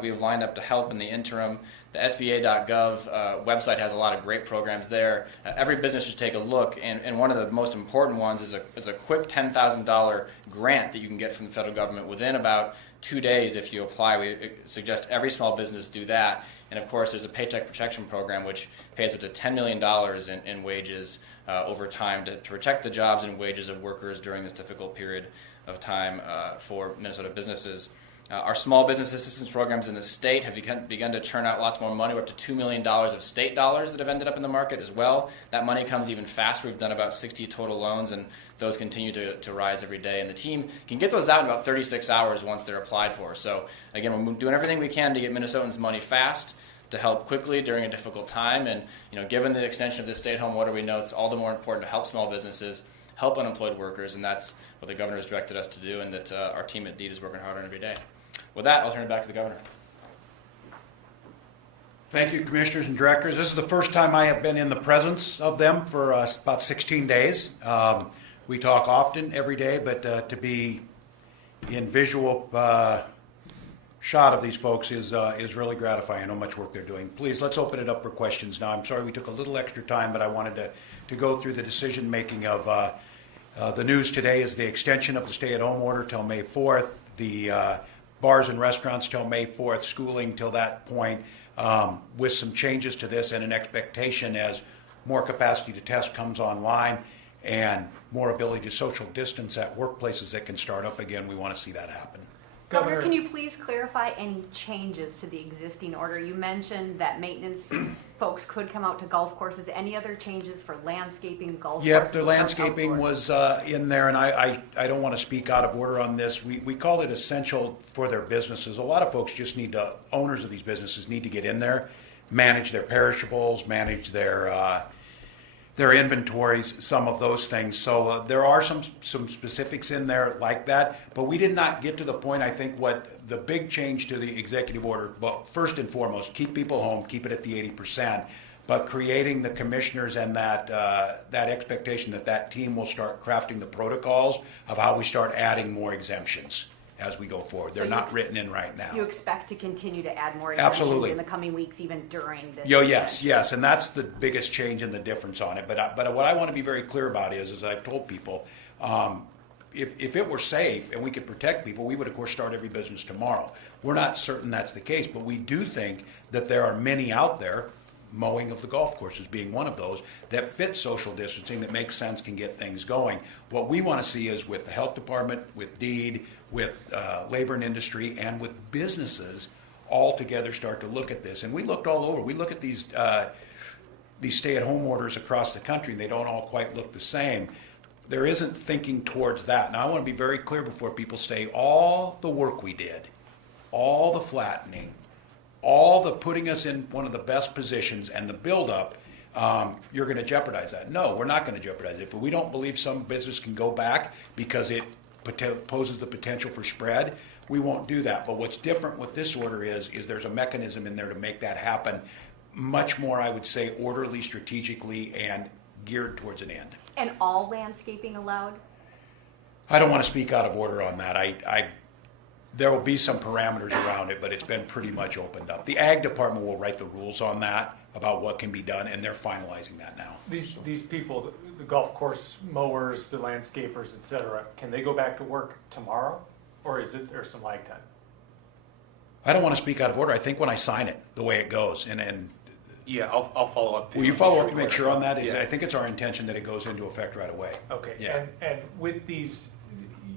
we have lined up to help in the interim. The SBA.gov website has a lot of great programs there. Every business should take a look, and one of the most important ones is a quick $10,000 grant that you can get from the federal government within about 2 days if you apply. We suggest every small business do that. And of course, there's a Paycheck Protection Program which pays up to $10 million in wages over time to protect the jobs and wages of workers during this difficult period of time for Minnesota businesses. Our small business assistance programs in the state have begun to churn out lots more money. We're up to $2 million of state dollars that have ended up in the market as well. That money comes even faster. We've done about 60 total loans, and those continue to rise every day. And the team can get those out in about 36 hours once they're applied for. So, again, we're doing everything we can to get Minnesotans money fast, to help quickly during a difficult time. And, given the extension of this stay-at-home order, we know it's all the more important to help small businesses, help unemployed workers, and that's what the governor has directed us to do, and that our team at DEED is working hard on every day. With that, I'll turn it back to the governor. Thank you, commissioners and directors. This is the first time I have been in the presence of them for about 16 days. We talk often every day, but to be in visual shot of these folks is really gratifying. I know how much work they're doing. Please, let's open it up for questions now. I'm sorry we took a little extra time, but I wanted to go through the decision-making of the news today is the extension of the stay-at-home order till May 4th, the bars and restaurants till May 4th, schooling till that point, with some changes to this and an expectation as more capacity to test comes online and more ability to social distance at workplaces that can start up again. We want to see that happen. Governor, can you please clarify any changes to the existing order? You mentioned that maintenance folks could come out to golf courses. Any other changes for landscaping, golf Yep, courses? the landscaping was in there, and I don't want to speak out of order on this. We call it essential for their businesses. A lot of folks just owners of these businesses need to get in there, manage their perishables, manage their inventories, some of those things. So there are some specifics in there like that, but we did not get to the point, I think, what the big change to the executive order, well, first and foremost, keep people home, keep it at the 80%, but creating the commissioners and that expectation that team will start crafting the protocols of how we start adding more exemptions. as we go forward. They're So not written in right now. You expect to continue to add more Absolutely. exemptions in the coming weeks, even during this? Yes, and that's the biggest change and the difference on it. But what I want to be very clear about is I've told people, if it were safe and we could protect people, we would of course start every business tomorrow. We're not certain that's the case, but we do think that there are many out there, mowing of the golf courses being one of those, that fit social distancing, that makes sense, can get things going. What we want to see is with the health department, with DEED, with labor and industry, and with businesses all together start to look at this. And we looked all over. We look at these stay-at-home orders across the country, and they don't all quite look the same. There isn't thinking towards that. Now, I want to be very clear before people say all the work we did, all the flattening, all the putting us in one of the best positions and the buildup, you're going to jeopardize that. No, we're not going to jeopardize it. If we don't believe some business can go back because it poses the potential for spread, we won't do that. But what's different with this order is there's a mechanism in there to make that happen much more, I would say, orderly, strategically, and geared towards an end. And all landscaping allowed? I don't want to speak out of order on that. There will be some parameters around it, but it's been pretty much opened up. The Ag Department will write the rules on that, about what can be done, and they're finalizing that now. These people, the golf course mowers, the landscapers, et cetera, can they go back to work tomorrow? Or is it, there's some lag time? I don't want to speak out of order. I think when I sign it, the way it goes, and Yeah, I'll follow up. will you follow up to make sure on that? Yeah. I think it's our intention that it goes into effect right away. Okay, Yeah. and with these,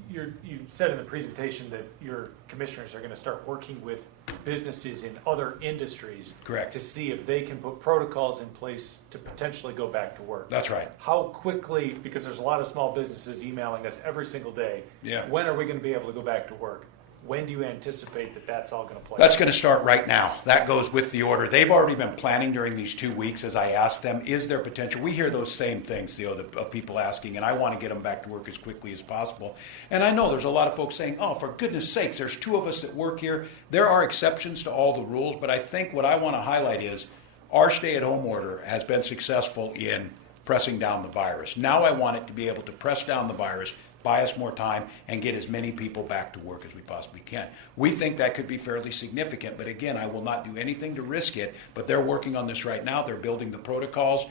you said in the presentation that your commissioners are gonna start working with businesses in other industries. Correct. To see if they can put protocols in place to potentially go back to work. That's right. How quickly, because there's a lot of small businesses emailing us every single day. Yeah. When are we gonna be able to go back to work? When do you anticipate that that's all gonna play? That's going to start right now. That goes with the order. They've already been planning during these 2 weeks as I asked them, is there potential? We hear those same things, of people asking, and I want to get them back to work as quickly as possible. And I know there's a lot of folks saying, oh, for goodness sakes, there's 2 of us that work here. There are exceptions to all the rules, but I think what I want to highlight is our stay-at-home order has been successful in pressing down the virus. Now I want it to be able to press down the virus, buy us more time, and get as many people back to work as we possibly can. We think that could be fairly significant, but again, I will not do anything to risk it, but they're working on this right now. They're building the protocols.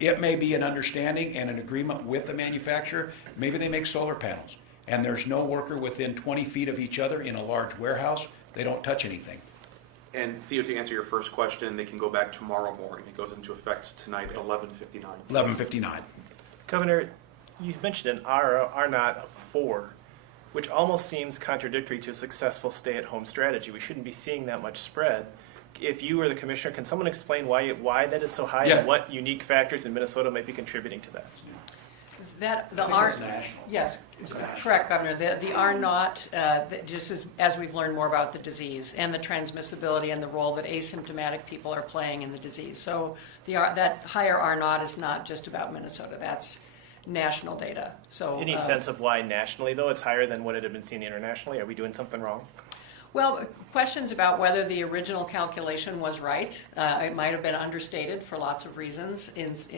It may be an understanding and an agreement with the manufacturer. Maybe they make solar panels, and there's no worker within 20 feet of each other in a large warehouse. They don't touch anything. And Theo, to answer your first question, they can go back tomorrow morning. It goes into effect tonight at 11:59. 11:59. Governor, you mentioned an R naught of 4, which almost seems contradictory to a successful stay-at-home strategy. We shouldn't be seeing that much spread. If you were the commissioner, can someone explain why that is so high Yeah. and what unique factors in Minnesota might be contributing to that? That, the I think R, it's national. yes, It's national. correct, Governor. The R naught, just as we've learned more about the disease and the transmissibility and the role that asymptomatic people are playing in the disease. So that higher R naught is not just about Minnesota. That's national data. So Any sense of why nationally, though, it's higher than what it had been seen internationally? Are we doing something wrong? Well, questions about whether the original calculation was right. It might have been understated for lots of reasons,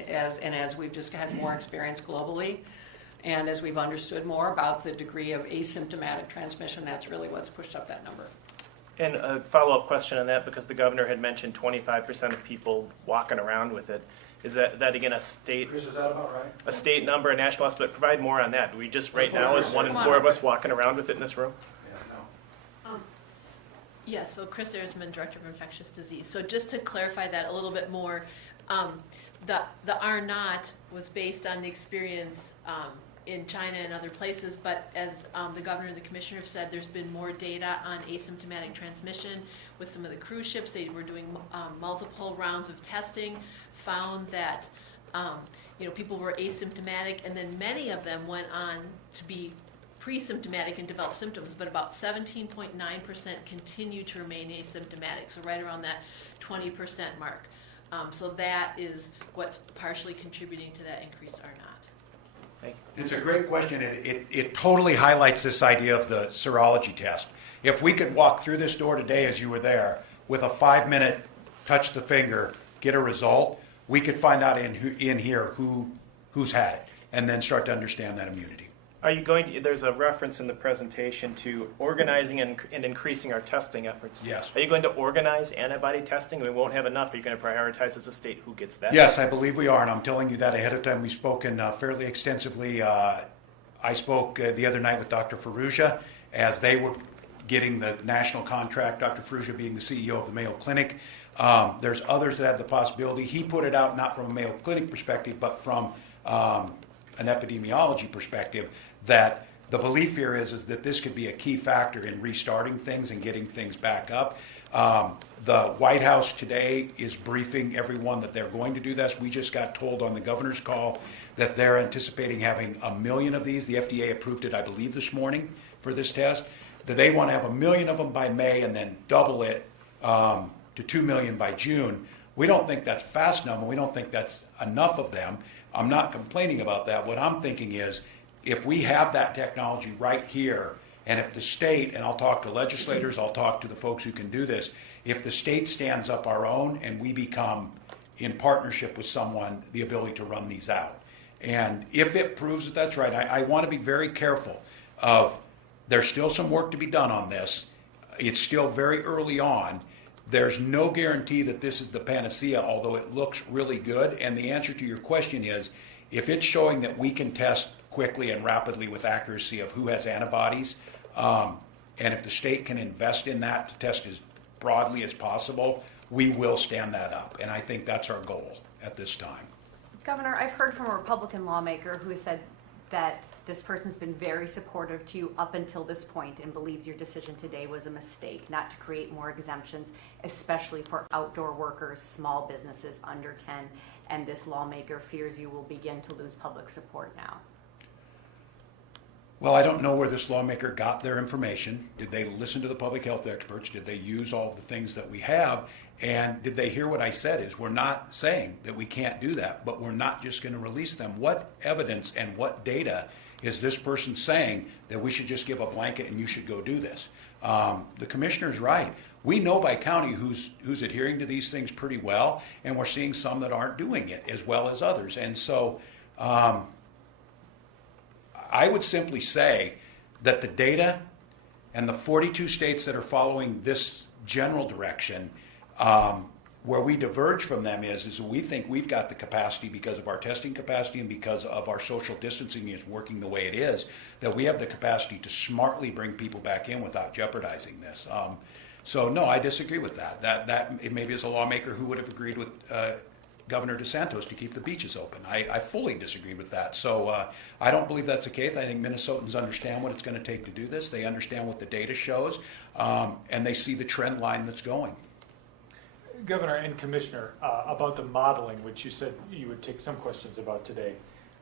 as we've just had more experience globally, and as we've understood more about the degree of asymptomatic transmission, that's really what's pushed up that number. And a follow-up question on that, because the governor had mentioned 25% of people walking around with it. Is that again a state? Chris, is that about right? A state number, a national estimate? Provide more on that. Do we just right now is 1 in 4 of us walking around with it in this room? Yeah, so Chris Erzman, Director of Infectious Disease. So just to clarify that a little bit more, the R naught was based on the experience in China and other places, but as the governor and the commissioner have said, there's been more data on asymptomatic transmission with some of the cruise ships. They were doing multiple rounds of testing, found that people were asymptomatic, and then many of them went on to be pre-symptomatic and develop symptoms, but about 17.9% continue to remain asymptomatic, so right around that 20% mark. So that is what's partially contributing to that increased R naught. Thank you. It's a great question. It totally highlights this idea of the serology test. If we could walk through this door today as you were there with a 5-minute touch the finger, get a result, we could find out in here who's had it and then start to understand that immunity. Are you going to, there's a reference in the presentation to organizing and increasing our testing efforts. Yes. Are you going to organize antibody testing? We won't have enough. Are you going to prioritize as a state who gets that? Yes, I believe we are, and I'm telling you that ahead of time. We've spoken fairly extensively. I spoke the other night with Dr. Farrugia as they were getting the national contract, Dr. Farrugia being the CEO of the Mayo Clinic. There's others that have the possibility. He put it out not from a Mayo Clinic perspective, but from an epidemiology perspective, that the belief here is that this could be a key factor in restarting things and getting things back up. The White House today is briefing everyone that they're going to do this. We just got told on the governor's call that they're anticipating having 1 million of these. The FDA approved it, I believe, this morning for this test. That they want to have 1 million of them by May and then double it to 2 million by June. We don't think that's fast enough, and we don't think that's enough of them. I'm not complaining about that. What I'm thinking is, if we have that technology right here, and if the state, and I'll talk to legislators, I'll talk to the folks who can do this, if the state stands up our own and we become in partnership with someone, the ability to run these out. And if it proves that that's right, I want to be very careful of, there's still some work to be done on this. It's still very early on. There's no guarantee that this is the panacea, although it looks really good. And the answer to your question is, if it's showing that we can test quickly and rapidly with accuracy of who has antibodies, and if the state can invest in that to test as broadly as possible, we will stand that up. And I think that's our goal at this time. Governor, I've heard from a Republican lawmaker who said that this person's been very supportive to you up until this point and believes your decision today was a mistake, not to create more exemptions, especially for outdoor workers, small businesses under 10, and this lawmaker fears you will begin to lose public support now. Well, I don't know where this lawmaker got their information. Did they listen to the public health experts? Did they use all the things that we have? And did they hear what I said is, we're not saying that we can't do that, but we're not just going to release them. What evidence and what data is this person saying that we should just give a blanket and you should go do this? The commissioner's right. We know by county who's adhering to these things pretty well, and we're seeing some that aren't doing it as well as others. And so I would simply say that the data and the 42 states that are following this general direction, where we diverge from them is we think we've got the capacity, because of our testing capacity and because of our social distancing is working the way it is, that we have the capacity to smartly bring people back in without jeopardizing this. So no, I disagree with that. That maybe as a lawmaker who would have agreed with Governor DeSantis to keep the beaches open. I fully disagree with that. So I don't believe that's the case. I think Minnesotans understand what it's going to take to do this. They understand what the data shows, and they see the trend line that's going. Governor and Commissioner, about the modeling, which you said you would take some questions about today.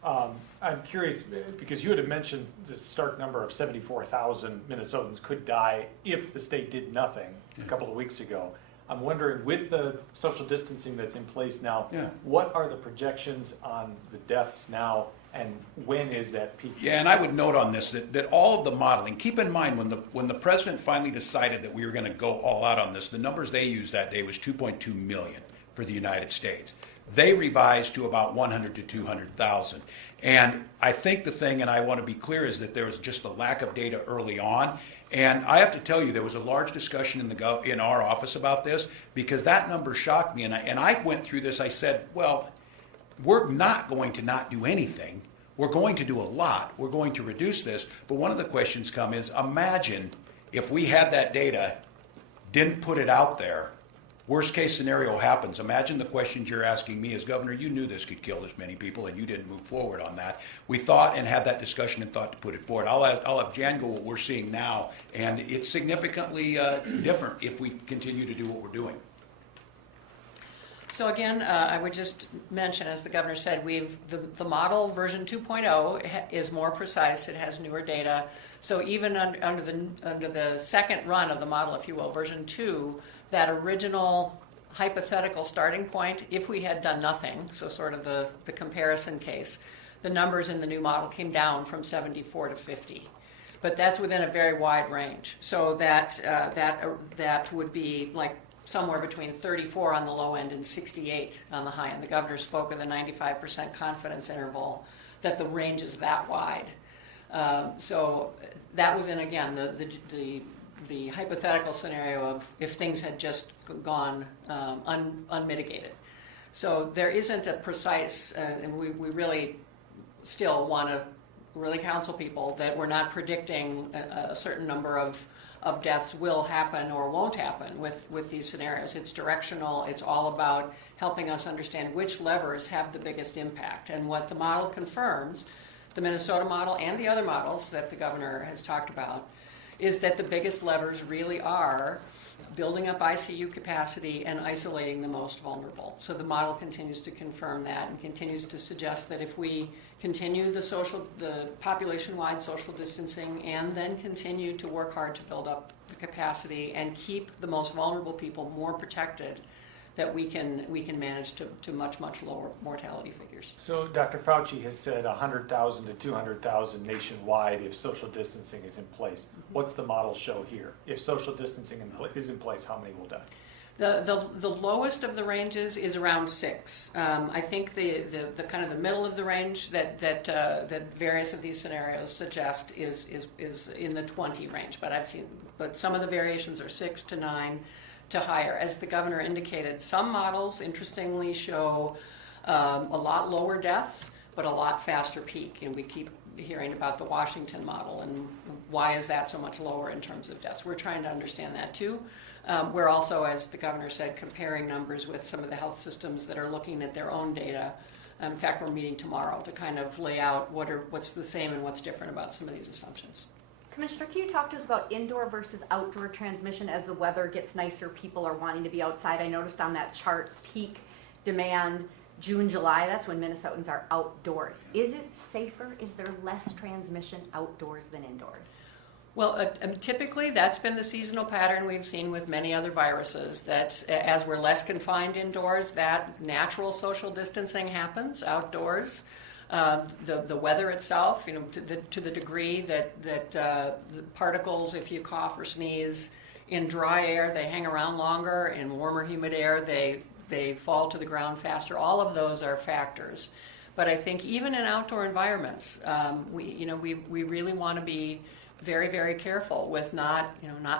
I'm curious, because you had mentioned the stark number of 74,000 Minnesotans could die if the state did nothing a couple of weeks ago. I'm wondering, with the social distancing that's in place now, what are the projections on the deaths now, and when is that peak? Yeah, and I would note on this that all of the modeling, keep in mind when the president finally decided that we were going to go all out on this, the numbers they used that day was 2.2 million for the United States. They revised to about 100 to 200,000. And I think the thing, and I want to be clear, is that there was just a lack of data early on. And I have to tell you, there was a large discussion in our office about this, because that number shocked me. And I went through this. I said, well, we're not going to not do anything. We're going to do a lot. We're going to reduce this. But one of the questions come is, imagine if we had that data, didn't put it out there, worst case scenario happens. Imagine the questions you're asking me as governor. You knew this could kill this many people, and you didn't move forward on that. We thought and had that discussion and thought to put it forward. I'll have Jan go what we're seeing now, and it's significantly different if we continue to do what we're doing. So again, I would just mention, as the governor said, the model version 2.0 is more precise. It has newer data. So even under the second run of the model, if you will, version 2, that original hypothetical starting point, if we had done nothing, so sort of the comparison case, the numbers in the new model came down from 74 to 50. But that's within a very wide range. So that would be like somewhere between 34 on the low end and 68 on the high end. The governor spoke of the 95% confidence interval, that the range is that wide. So that was in, again, the hypothetical scenario of if things had just gone unmitigated. So there isn't a precise, and we really still want to really counsel people that we're not predicting a certain number of deaths will happen or won't happen with these scenarios. It's directional. It's all about helping us understand which levers have the biggest impact. And what the model confirms, the Minnesota model and the other models that the governor has talked about, is that the biggest levers really are building up ICU capacity and isolating the most vulnerable. So the model continues to confirm that and continues to suggest that if we continue the population-wide social distancing and then continue to work hard to build up the capacity and keep the most vulnerable people more protected, that we can manage to much lower mortality figures. So Dr. Fauci has said 100,000 to 200,000 nationwide if social distancing is in place. What's the model show here? If social distancing is in place, how many will die? The lowest of the ranges is around 6. I think the kind of the middle of the range that various of these scenarios suggest is in the 20 range. But some of the variations are 6 to 9 to higher. As the governor indicated, some models interestingly show a lot lower deaths, but a lot faster peak. And we keep hearing about the Washington model and why is that so much lower in terms of deaths. We're trying to understand that too. We're also, as the governor said, comparing numbers with some of the health systems that are looking at their own data. In fact, we're meeting tomorrow to kind of lay out what's the same and what's different about some of these assumptions. Commissioner, can you talk to us about indoor versus outdoor transmission as the weather gets nicer, people are wanting to be outside? I noticed on that chart, peak demand, June, July, that's when Minnesotans are outdoors. Is it safer? Is there less transmission outdoors than indoors? Well, typically that's been the seasonal pattern we've seen with many other viruses, that as we're less confined indoors, that natural social distancing happens outdoors. The weather itself, to the degree that the particles, if you cough or sneeze, in dry air, they hang around longer. In warmer, humid air, they fall to the ground faster. All of those are factors. But I think even in outdoor environments, we really want to be very, very careful with not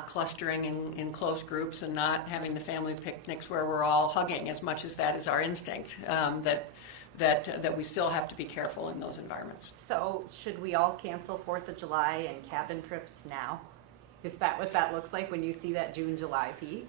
clustering in close groups and not having the family picnics where we're all hugging as much as that is our instinct. That we still have to be careful in those environments. So should we all cancel 4th of July and cabin trips now? Is that what that looks like when you see that June, July peak?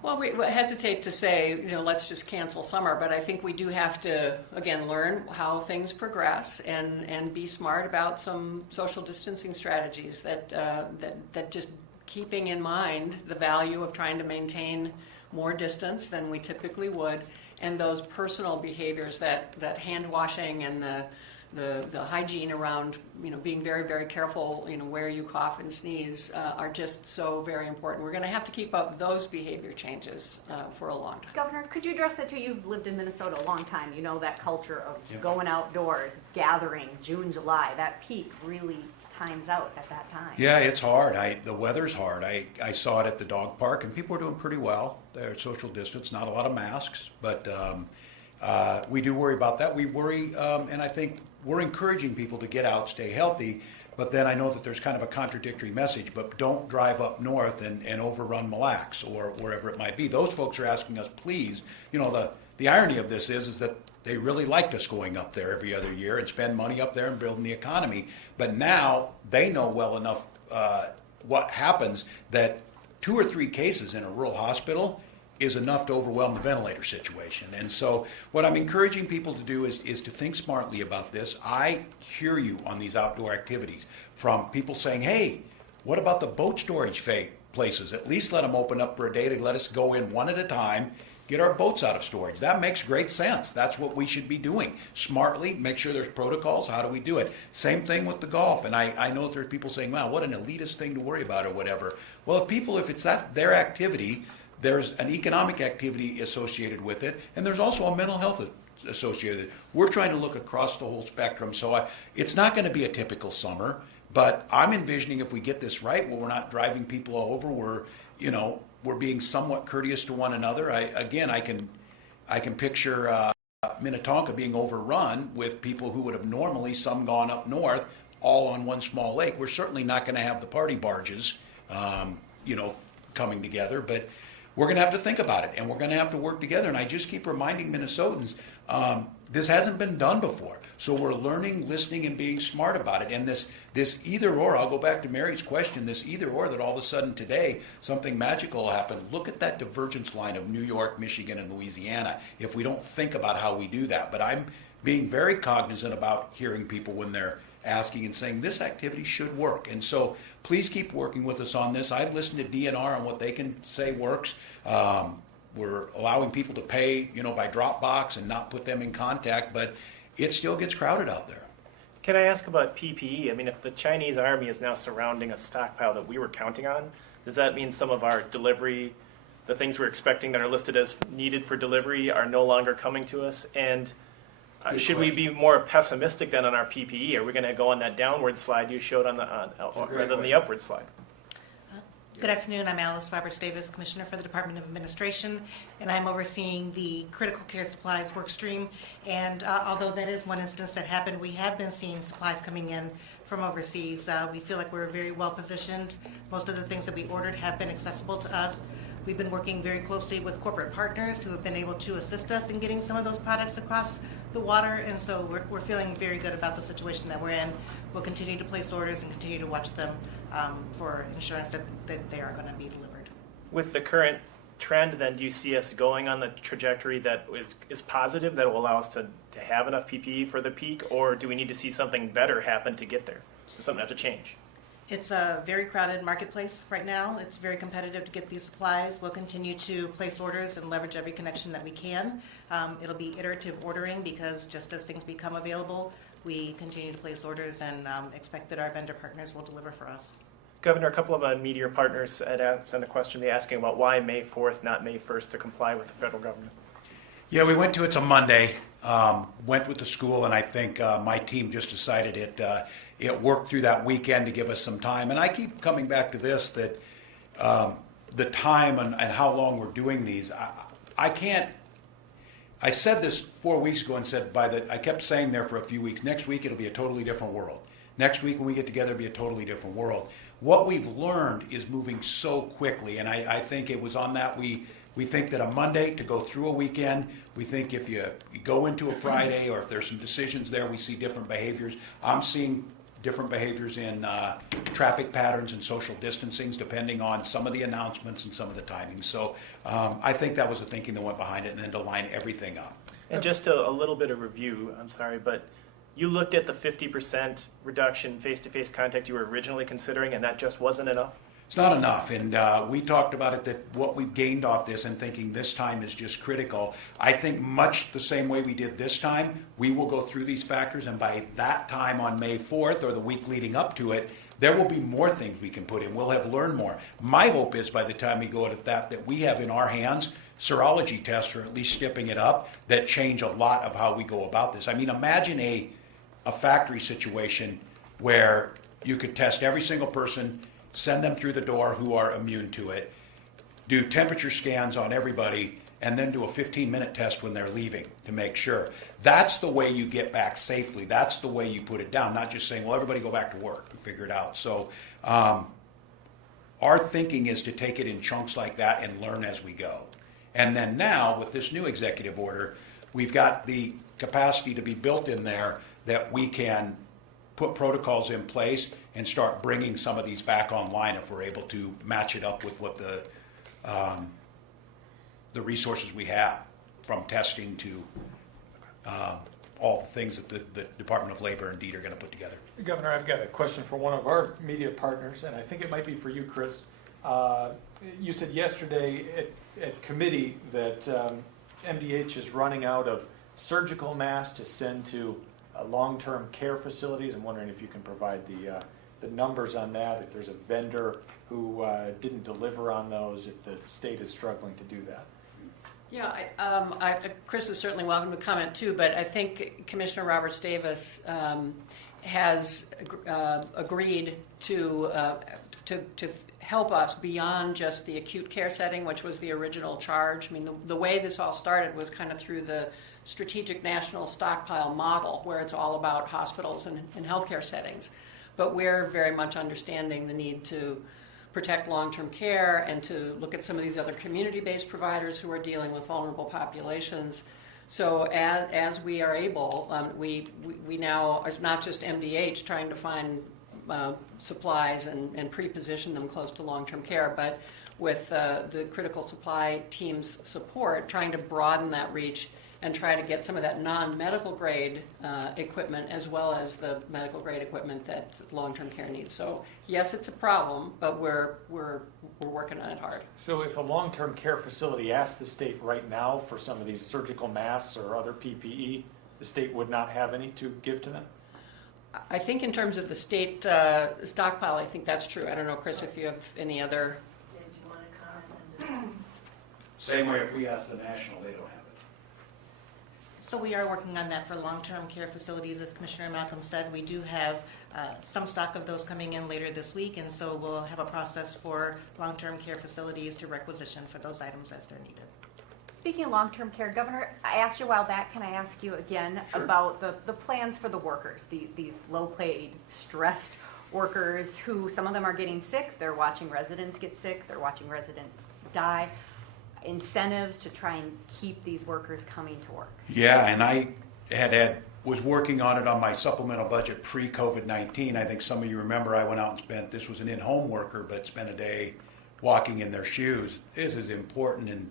Well, we hesitate to say, let's just cancel summer, but I think we do have to, again, learn how things progress and be smart about some social distancing strategies that just keeping in mind the value of trying to maintain more distance than we typically would, and those personal behaviors that hand washing and the hygiene around being very, very careful where you cough and sneeze are just so very important. We're going to have to keep up those behavior changes for a long time. Governor, could you address that too? You've lived in Minnesota a long time. You know that culture of going outdoors, gathering, June, July. That peak really times out at that time. Yeah, it's hard. The weather's hard. I saw it at the dog park, and people are doing pretty well. They're social distance, not a lot of masks, but we do worry about that. We worry, and I think we're encouraging people to get out, stay healthy, but then I know that there's kind of a contradictory message, but don't drive up north and overrun Mille Lacs or wherever it might be. Those folks are asking us, please, the irony of this is that they really liked us going up there every other year and spend money up there and building the economy. But now they know well enough what happens that 2 or 3 cases in a rural hospital is enough to overwhelm the ventilator situation. And so what I'm encouraging people to do is to think smartly about this. I hear you on these outdoor activities from people saying, hey, what about the boat storage places? At least let them open up for a day to let us go in one at a time, get our boats out of storage. That makes great sense. That's what we should be doing. Smartly, make sure there's protocols. How do we do it? Same thing with the golf. And I know that there's people saying, wow, what an elitist thing to worry about or whatever. Well, if it's their activity, there's an economic activity associated with it, and there's also a mental health associated with it. We're trying to look across the whole spectrum. So it's not going to be a typical summer, but I'm envisioning if we get this right, where we're not driving people all over, we're being somewhat courteous to one another. I can picture Minnetonka being overrun with people who would have normally some gone up north all on one small lake. We're certainly not going to have the party barges, coming together, but we're going to have to think about it, and we're going to have to work together. And I just keep reminding Minnesotans, this hasn't been done before. So we're learning, listening, and being smart about it. And this either or, I'll go back to Mary's question, this either or that all of a sudden today something magical will happen. Look at that divergence line of New York, Michigan, and Louisiana if we don't think about how we do that. But I'm being very cognizant about hearing people when they're asking and saying this activity should work. And so please keep working with us on this. I've listened to DNR on what they can say works. We're allowing people to pay, by Dropbox and not put them in contact, but it still gets crowded out there. Can I ask about PPE? I mean, if the Chinese army is now surrounding a stockpile that we were counting on, does that mean some of our delivery, the things we're expecting that are listed as needed for delivery, are no longer coming to us? And should we be more pessimistic then on our PPE? Are we going to go on that downward slide you showed rather than the upward slide? Good afternoon. I'm Alice Roberts-Davis, Commissioner for the Department of Administration, and I'm overseeing the Critical Care Supplies work stream. And although that is one instance that happened, we have been seeing supplies coming in from overseas. We feel like we're very well positioned. Most of the things that we ordered have been accessible to us. We've been working very closely with corporate partners who have been able to assist us in getting some of those products across the water, and so we're feeling very good about the situation that we're in. We'll continue to place orders and continue to watch them for insurance that they are going to be delivered. With the current trend, then, do you see us going on the trajectory that is positive, that will allow us to have enough PPE for the peak, or do we need to see something better happen to get there? Does something have to change? It's a very crowded marketplace right now. It's very competitive to get these supplies. We'll continue to place orders and leverage every connection that we can. It'll be iterative ordering because just as things become available, we continue to place orders and expect that our vendor partners will deliver for us. Governor, a couple of media partners had sent a question asking about why May 4th, not May 1st, to comply with the federal government. Yeah, we went to it's a Monday, went with the school, and I think my team just decided it worked through that weekend to give us some time. And I keep coming back to this, that the time and how long we're doing these, I said this 4 weeks ago and said I kept saying there for a few weeks, next week it'll be a totally different world. Next week when we get together, it'll be a totally different world. What we've learned is moving so quickly, and I think it was on that we think that a Monday to go through a weekend, we think if you go into a Friday or if there's some decisions there, we see different behaviors. I'm seeing different behaviors in traffic patterns and social distancing depending on some of the announcements and some of the timing. So I think that was the thinking that went behind it, and then to line everything up. And just a little bit of review, I'm sorry, but you looked at the 50% reduction face-to-face contact you were originally considering, and that just wasn't enough? It's not enough, and we talked about it, that what we've gained off this and thinking this time is just critical. I think much the same way we did this time, we will go through these factors, and by that time on May 4th or the week leading up to it, there will be more things we can put in. We'll have learned more. My hope is by the time we go at that we have in our hands serology tests, or at least stepping it up, that change a lot of how we go about this. I mean, imagine a factory situation where you could test every single person, send them through the door who are immune to it, do temperature scans on everybody, and then do a 15-minute test when they're leaving to make sure. That's the way you get back safely. That's the way you put it down, not just saying, well, everybody go back to work and figure it out. So our thinking is to take it in chunks like that and learn as we go. And then now, with this new executive order, we've got the capacity to be built in there that we can put protocols in place and start bringing some of these back online if we're able to match it up with what the resources we have, from testing to all the things that the Department of Labor and DEED are going to put together. Governor, I've got a question for one of our media partners, and I think it might be for you, Chris. You said yesterday at committee that MDH is running out of surgical masks to send to long-term care facilities. I'm wondering if you can provide the numbers on that, if there's a vendor who didn't deliver on those, if the state is struggling to do that. Yeah, Chris is certainly welcome to comment too, but I think Commissioner Roberts-Davis has agreed to help us beyond just the acute care setting, which was the original charge. I mean, the way this all started was kind of through the strategic national stockpile model, where it's all about hospitals and healthcare settings. But we're very much understanding the need to protect long-term care and to look at some of these other community-based providers who are dealing with vulnerable populations. So as we are able, we now, it's not just MDH trying to find supplies and pre-position them close to long-term care, but with the critical supply team's support, trying to broaden that reach and try to get some of that non-medical grade equipment as well as the medical grade equipment that long-term care needs. So yes, it's a problem, but we're working on it hard. So if a long-term care facility asked the state right now for some of these surgical masks or other PPE, the state would not have any to give to them? I think in terms of the state stockpile, I think that's true. I don't know, Chris, if you have any other. Did you want to comment on Same way if we ask the national, they don't have it. So we are working on that for long-term care facilities. As Commissioner Malcolm said, we do have some stock of those coming in later this week, and so we'll have a process for long-term care facilities to requisition for those items as they're needed. Speaking of long-term care, Governor, I asked you a while back, can I ask you again about the plans for the workers, these low-paid, stressed workers who, some of them are getting sick, they're watching residents get sick, they're watching residents die. Incentives to try and keep these workers coming to work. Yeah, and I was working on it on my supplemental budget pre-COVID-19. I think some of you remember I went out and spent, this was an in-home worker, but spent a day walking in their shoes. This is important and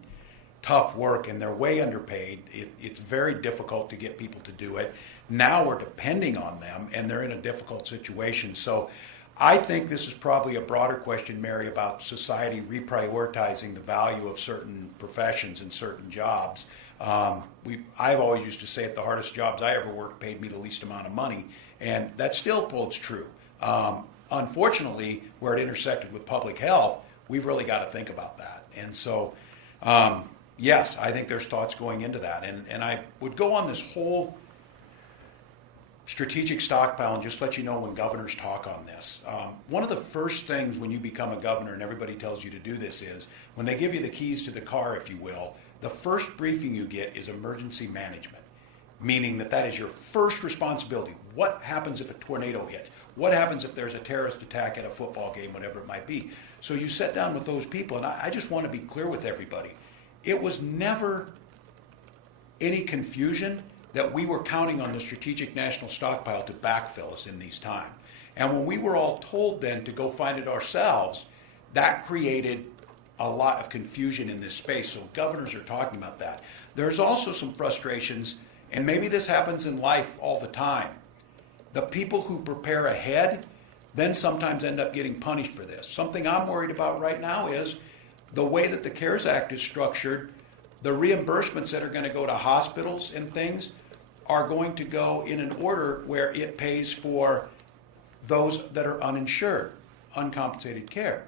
tough work, and they're way underpaid. It's very difficult to get people to do it. Now we're depending on them, and they're in a difficult situation. So I think this is probably a broader question, Mary, about society reprioritizing the value of certain professions and certain jobs. I've always used to say it, the hardest jobs I ever worked paid me the least amount of money, and that still holds true. Unfortunately, where it intersected with public health, we've really got to think about that. And so, yes, I think there's thoughts going into that. And I would go on this whole strategic stockpile and just let you know when governors talk on this. One of the first things when you become a governor, and everybody tells you to do this, is when they give you the keys to the car, if you will, the first briefing you get is emergency management, meaning that is your first responsibility. What happens if a tornado hits? What happens if there's a terrorist attack at a football game, whatever it might be? So you sit down with those people, and I just want to be clear with everybody. It was never any confusion that we were counting on the strategic national stockpile to backfill us in these times. And when we were all told then to go find it ourselves, that created a lot of confusion in this space. So governors are talking about that. There's also some frustrations, and maybe this happens in life all the time. The people who prepare ahead then sometimes end up getting punished for this. Something I'm worried about right now is the way that the CARES Act is structured. The reimbursements that are going to go to hospitals and things are going to go in an order where it pays for those that are uninsured, uncompensated care,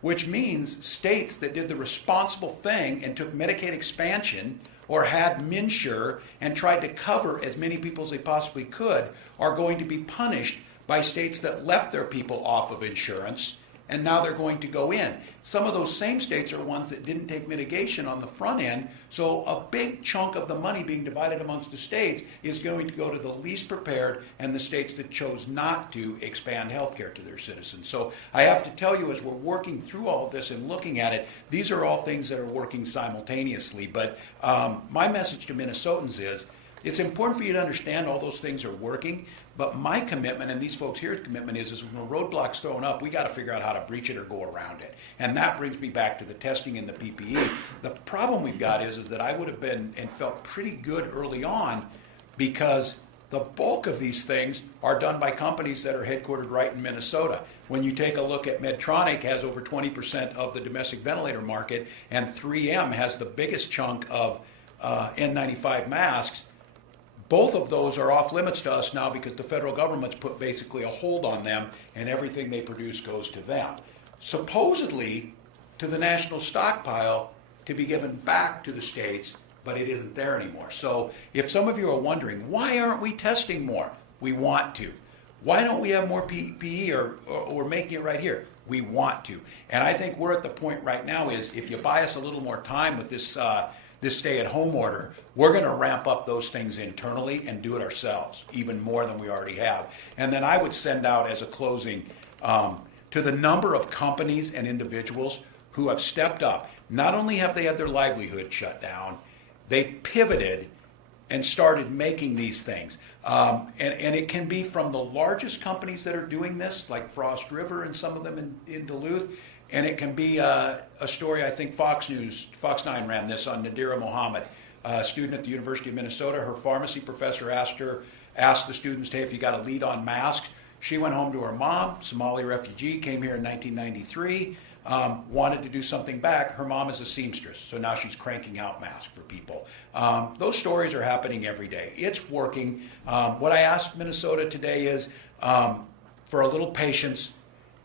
which means states that did the responsible thing and took Medicaid expansion or had MNsure and tried to cover as many people as they possibly could are going to be punished by states that left their people off of insurance, and now they're going to go in. Some of those same states are ones that didn't take mitigation on the front end, so a big chunk of the money being divided amongst the states is going to go to the least prepared and the states that chose not to expand health care to their citizens. So I have to tell you, as we're working through all of this and looking at it, these are all things that are working simultaneously. But my message to Minnesotans is, it's important for you to understand all those things are working, but my commitment, and these folks here's commitment, is when a roadblock's thrown up, we got to figure out how to breach it or go around it. And that brings me back to the testing and the PPE. The problem we've got is that I would have been and felt pretty good early on because the bulk of these things are done by companies that are headquartered right in Minnesota. When you take a look at Medtronic, has over 20% of the domestic ventilator market, and 3M has the biggest chunk of N95 masks. Both of those are off limits to us now because the federal government's put basically a hold on them, and everything they produce goes to them. Supposedly to the national stockpile to be given back to the states, but it isn't there anymore. So if some of you are wondering, why aren't we testing more? We want to. Why don't we have more PPE or making it right here? We want to. And I think we're at the point right now is if you buy us a little more time with this stay-at-home order, we're going to ramp up those things internally and do it ourselves, even more than we already have. And then I would send out as a closing to the number of companies and individuals who have stepped up. Not only have they had their livelihood shut down, they pivoted and started making these things. And it can be from the largest companies that are doing this, like Frost River and some of them in Duluth, and it can be a story, I think Fox 9 ran this on Nadira Mohammed, a student at the University of Minnesota. Her pharmacy professor asked the students, hey, if you got a lead on masks. She went home to her mom, Somali refugee, came here in 1993, wanted to do something back. Her mom is a seamstress, so now she's cranking out masks for people. Those stories are happening every day. It's working. What I asked Minnesota today is for a little patience,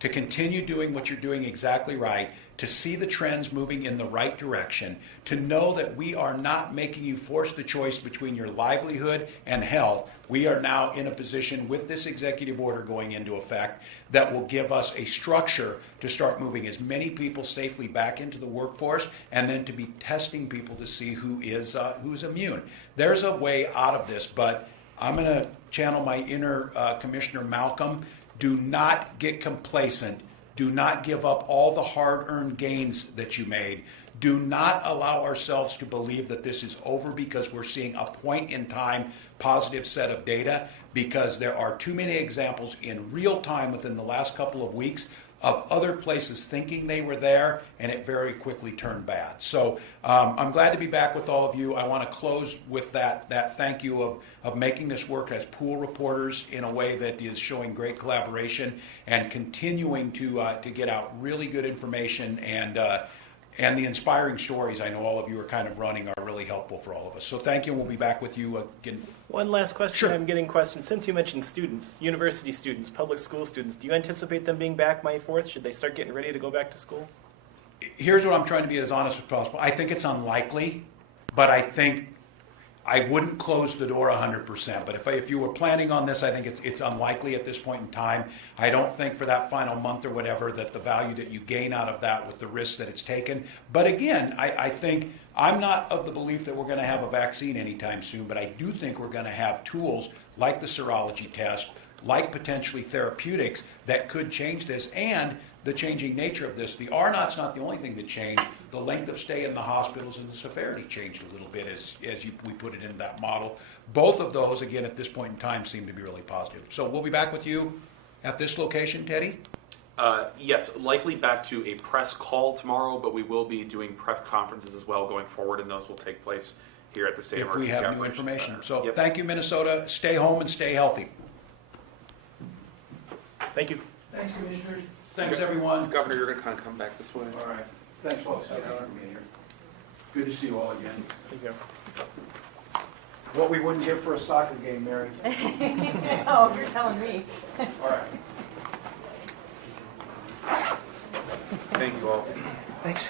to continue doing what you're doing exactly right, to see the trends moving in the right direction, to know that we are not making you force the choice between your livelihood and health. We are now in a position with this executive order going into effect that will give us a structure to start moving as many people safely back into the workforce and then to be testing people to see who's immune. There's a way out of this, but I'm going to channel my inner Commissioner Malcolm. Do not get complacent. Do not give up all the hard-earned gains that you made. Do not allow ourselves to believe that this is over because we're seeing a point-in-time positive set of data, because there are too many examples in real time within the last couple of weeks of other places thinking they were there, and it very quickly turned bad. So I'm glad to be back with all of you. I want to close with that thank you of making this work as pool reporters in a way that is showing great collaboration and continuing to get out really good information, and the inspiring stories I know all of you are kind of running are really helpful for all of us. So thank you, and we'll be back with you again. One last question. Sure. I'm getting questions. Since you mentioned students, university students, public school students, do you anticipate them being back May 4th? Should they start getting ready to go back to school? Here's what I'm trying to be as honest as possible. I think it's unlikely, but I think I wouldn't close the door 100%. But if you were planning on this, I think it's unlikely at this point in time. I don't think for that final month or whatever that the value that you gain out of that with the risk that it's taken. But again, I think I'm not of the belief that we're going to have a vaccine anytime soon, but I do think we're going to have tools like the serology test, like potentially therapeutics that could change this, and the changing nature of this. The R-naught's not the only thing that changed. The length of stay in the hospitals and the severity changed a little bit as we put it into that model. Both of those, again, at this point in time, seem to be really positive. So we'll be back with you at this location, Teddy? Yes, likely back to a press call tomorrow, but we will be doing press conferences as well going forward, and those will take place here at the State If we Emergency have new Operations information. Center. So Yep. Thank you, Minnesota. Stay home and stay healthy. Thank you. Thanks, Commissioners. Thanks, everyone. Governor, you're going to kind of come back this way. All right. Thanks, folks. Good to see you all again. Thank you. What we wouldn't give for a soccer game, Mary. Oh, you're telling me. All right. Thank you all. Thanks.